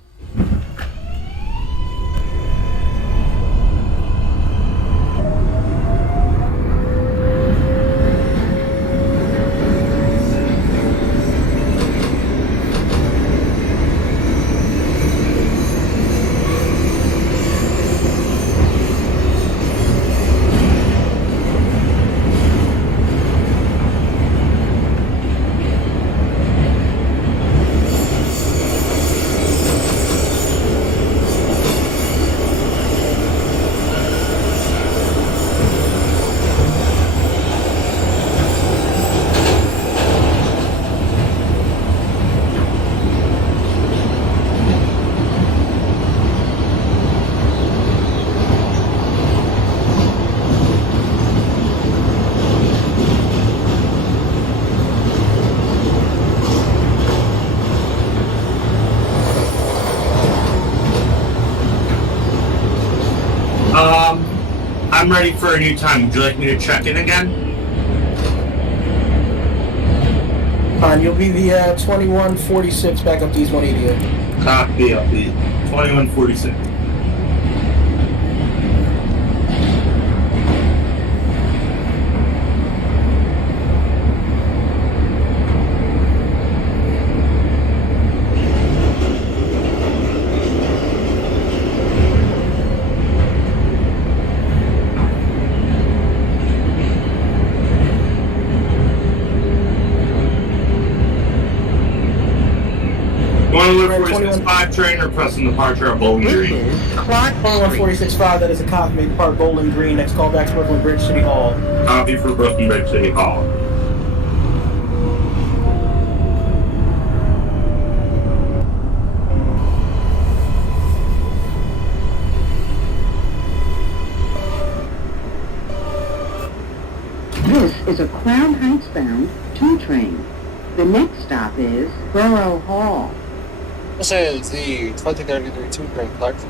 I'm ready for a new time. Would you like me to check in again? Fine, you'll be the 2146 back up to East 180. Copy, I'll be 2146. You want to look for 46-5 train requesting departure at Bowling This Green. is Clark Street. 146.5, that is a copy. May depart Bowling Green. Next call back to Brooklyn Bridge City Hall. Copy for Brooklyn Bridge City Hall. This is a Crown Heights bound 2 train. The next stop is Borough Hall. This is the 2033-2 train, Clarkson.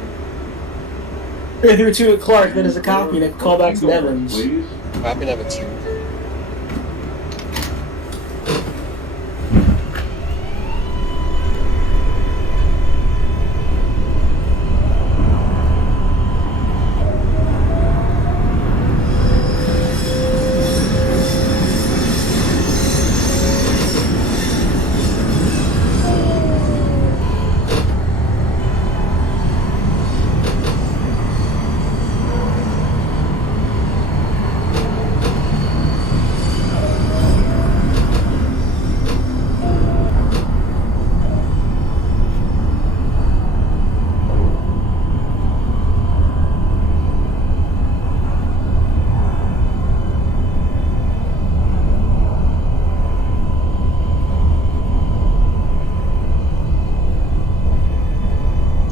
332 at Clark, that is a copy. Next call back to Evans. Please. Happy Nevin Street.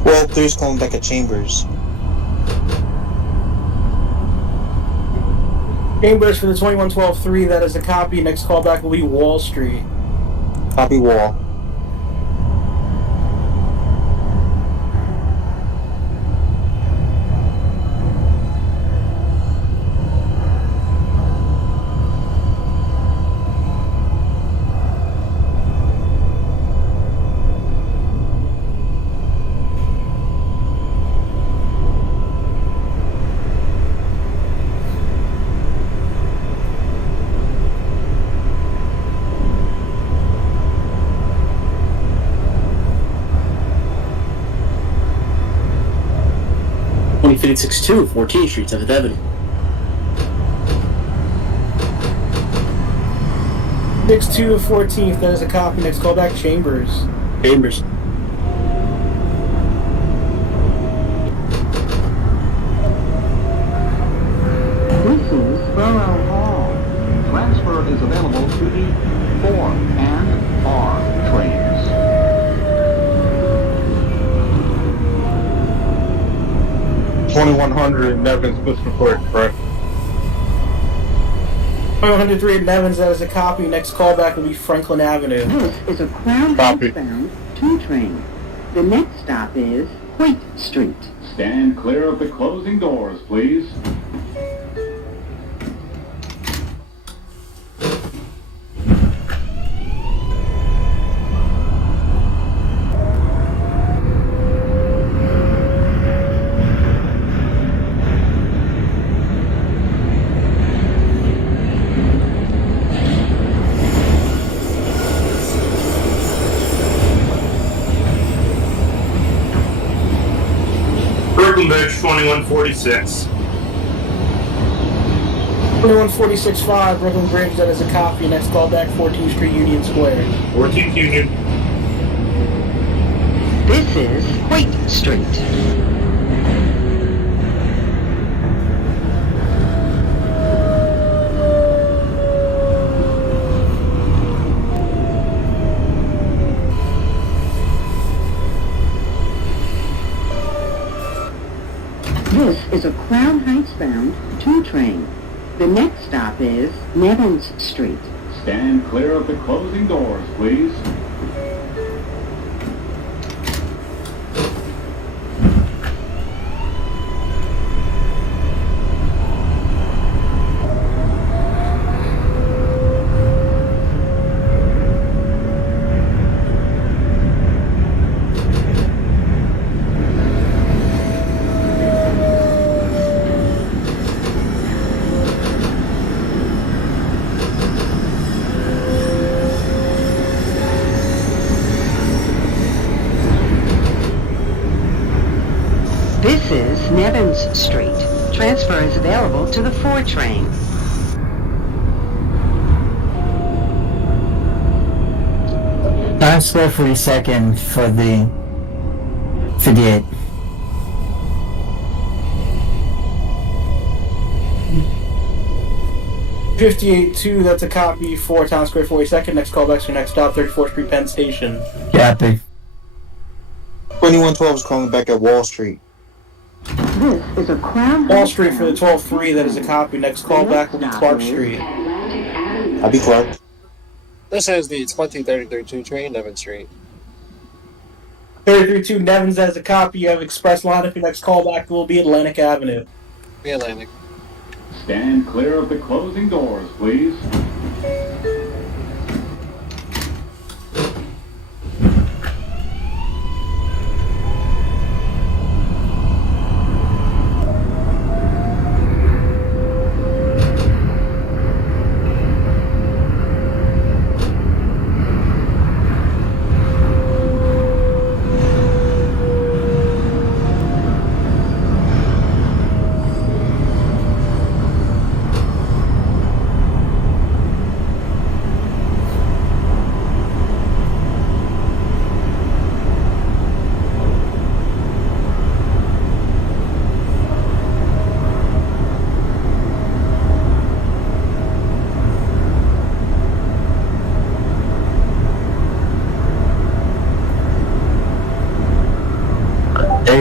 Well, 3's calling back at Chambers. Chambers for the 2112-3, that is a copy. Next call back will be Wall Street. Copy Wall. $20.56.2, 14th Street, 7th Avenue. 62 14th, that is a copy. Next call back Chambers. Chambers. This is Borough Hall. Transfer is available to the 4 and R trains. 2100 Nevins, Christopher, correct? 103 at Evans, that is a copy. Next call back will be Franklin Avenue. This is a Crown Copy. Heights bound 2 train. The next stop is White Street. Stand clear of the closing doors, please. Brooklyn Bridge 2146. 2146.5, Brooklyn Bridge, that is a copy. Next call back 14th Street, Union Square. 14th Union. This is White Street. This is a Crown Heights bound 2 train. The next stop is Nevins Street. Stand clear of the closing doors, please. This is Nevins Street. Transfer is available to the 4 train. Times Square 42nd for the 58. .58-2, that's a copy for Times Square 42nd. Next callback's your next stop, 34th Street, Penn Station. Copy. 2112 is calling back at Wall Street. This is a Crown Wall Street for the 12-3, that is a copy. Next callback will be Clark Street. I'll be Clark. This is the 2033 train, Nevin Street. 33-2 Nevins, that is a copy. You have Express Line. If your next callback will be Atlantic Avenue. The Atlantic. Stand clear of the closing doors, please.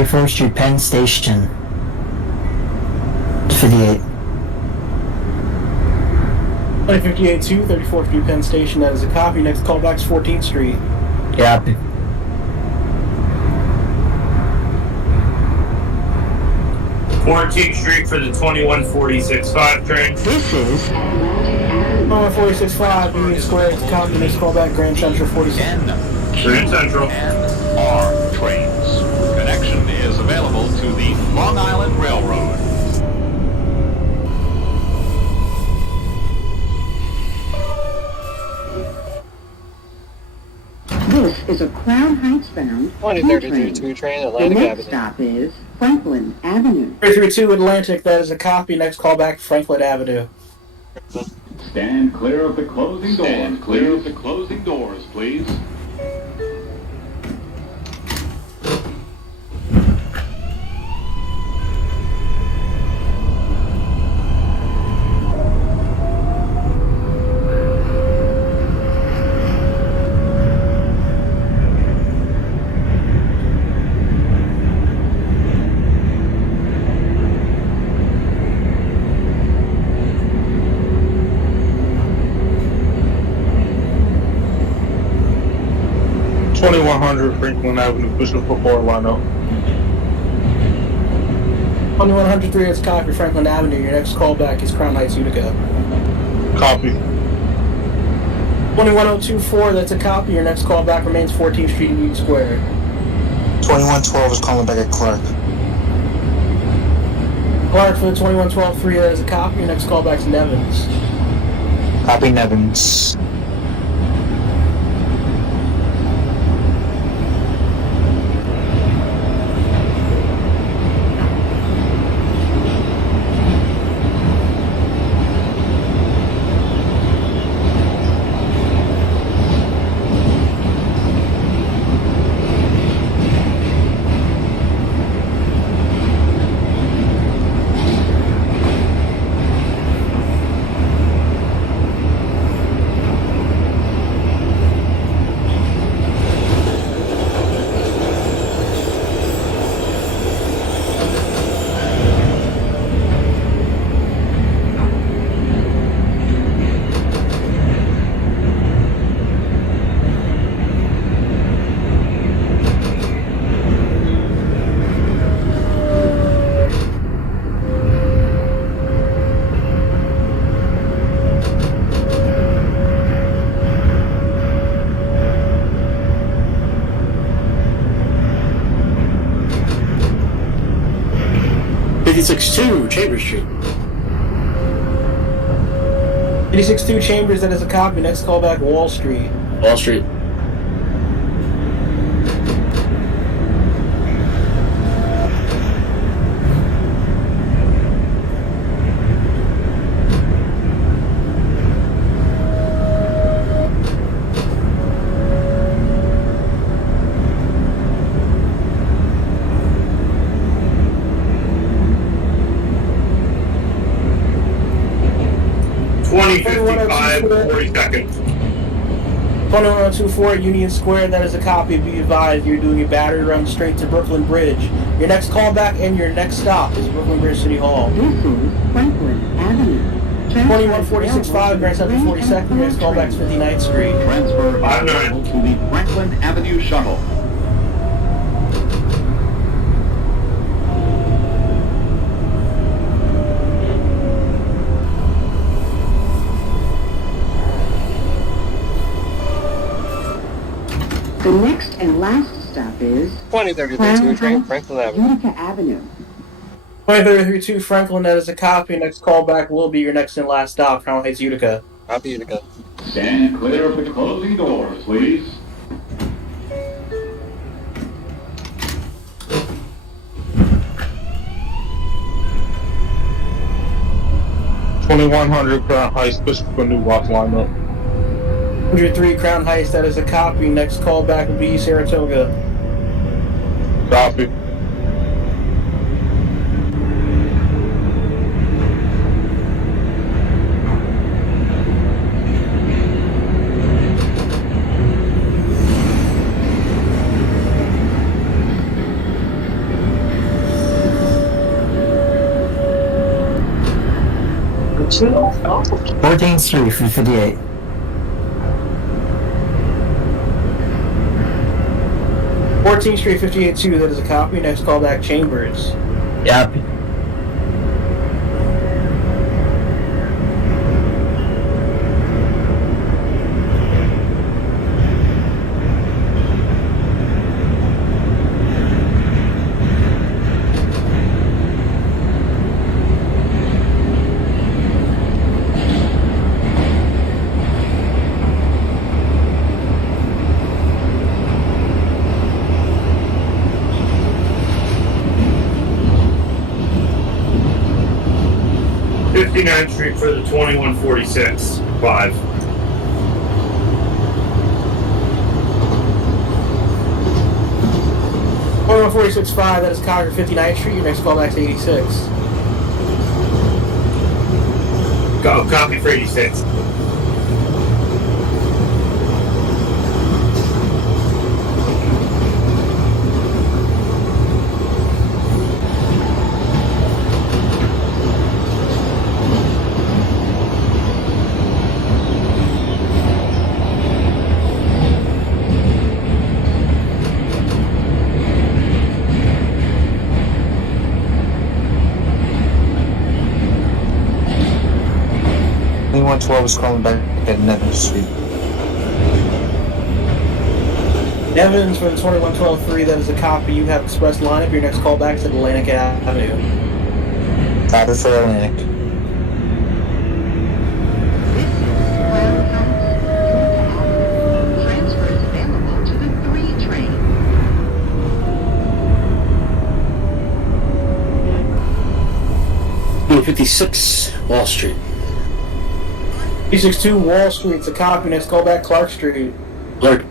First Street, Penn Station. 58. 2058-2, 34th Street, Penn Station. That is a copy. Next callback's 14th Street. Copy. 14th Street for the 2146-5 train. This is 146.5, Union Square. It's a copy. Next callback, Grand Central 46. Grand Central. R trains. Connection is available to the Long Island Railroad. This is a Crown Heights bound 2033 train, The Atlantic next Avenue. stop is Franklin Avenue. 332 Atlantic, that is a copy. Next callback, Franklin Avenue. Stand clear of the closing doors. Stand clear of the closing doors, please. Franklin Avenue, pushing for 4 line up. 2103 is copy, Franklin Avenue. Your next callback is Crown Heights, Utica. Copy. 21024, that's a copy. Your next callback remains 14th Street, Union Square. 2112 is calling back at Clark. Clark for the 21123, that is a copy. Your next callback's Nevins. Copy Nevins. Chambers Street. 86-2 Chambers, that is a copy. Next callback, Wall Street. Wall Street. 42nd. 21024 Union Square, that is a copy. Be advised, you're doing a battery run straight to Brooklyn Bridge. Your next callback and your next stop is Brooklyn Bridge City Hall. This is Franklin Avenue. 21465 Grand Central 42nd, your next callback is 59th Street. Transfer is available to the Franklin Avenue Shuttle. The next and last stop is 2033 train, Franklin Avenue. Utica Avenue. 20332 Franklin, that is a copy. Next callback will be your next and last stop, Crown Heights, Utica. Copy, Utica. Stand clear of the closing doors, please. $2,100 Crown Heights, Bishop and New Rock lineup. 103 Crown Heights, that is a copy. Next callback will be Saratoga. Copy. Oh. 14th Street, 358. Street 58-2, that is a copy. Next callback, Chambers. Yep. Street for the 2146. 5. Point 146.5, that is Concord 59th Street. Your next callback is 86. Go, copy for 86. Twelve is calling back at Nevins Street. Nevins for the 21123, that is a copy. You have express lineup. Your next callback is at Atlantic Avenue. Copy for Atlantic. Transfer is available to the 3 train. 56 Wall Street. 362 Wall Street, it's a copy. Next callback, Clark Street. Clark.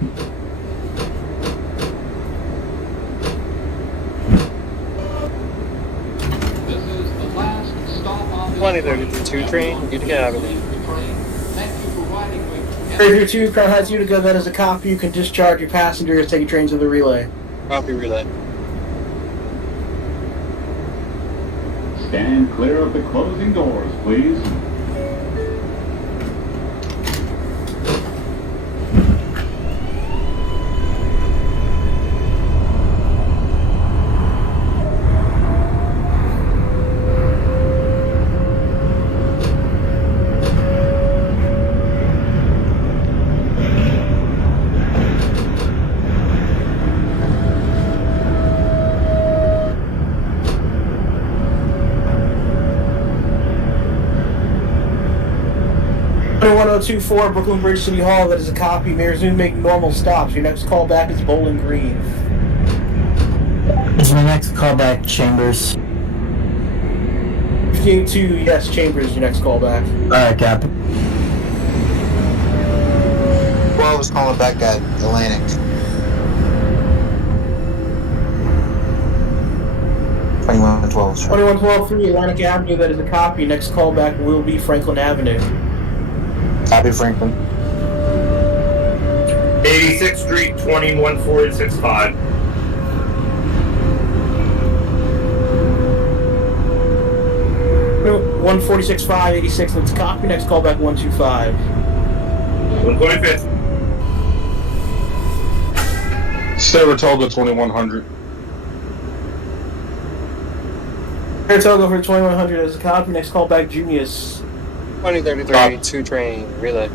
This is the last stop on the 2032 train, Utica Avenue. Thank you for riding with 332 Crown Heights, Utica, that is a copy. You can discharge your passengers, take your trains to the relay. Copy, relay. Stand clear of the closing doors, please. Under 1024 Brooklyn Bridge City Hall, that is a copy. May resume make normal stops. Your next callback is Bowling Green. Is my next callback Chambers? 58-2, yes, Chambers, your next callback. Alright, Cap. 12 is calling back at Atlantic. Twenty-one 2112-3 Atlantic Avenue, that is a copy. Next callback will be Franklin Avenue. Copy, Franklin. 86th Street, 21465. No, 146.5, 86, let's copy. Next call back 125. 125th. Saratoga 2100. Saratoga for 2100 as a copy. Next call back Junius. 2033, 2 train, relay.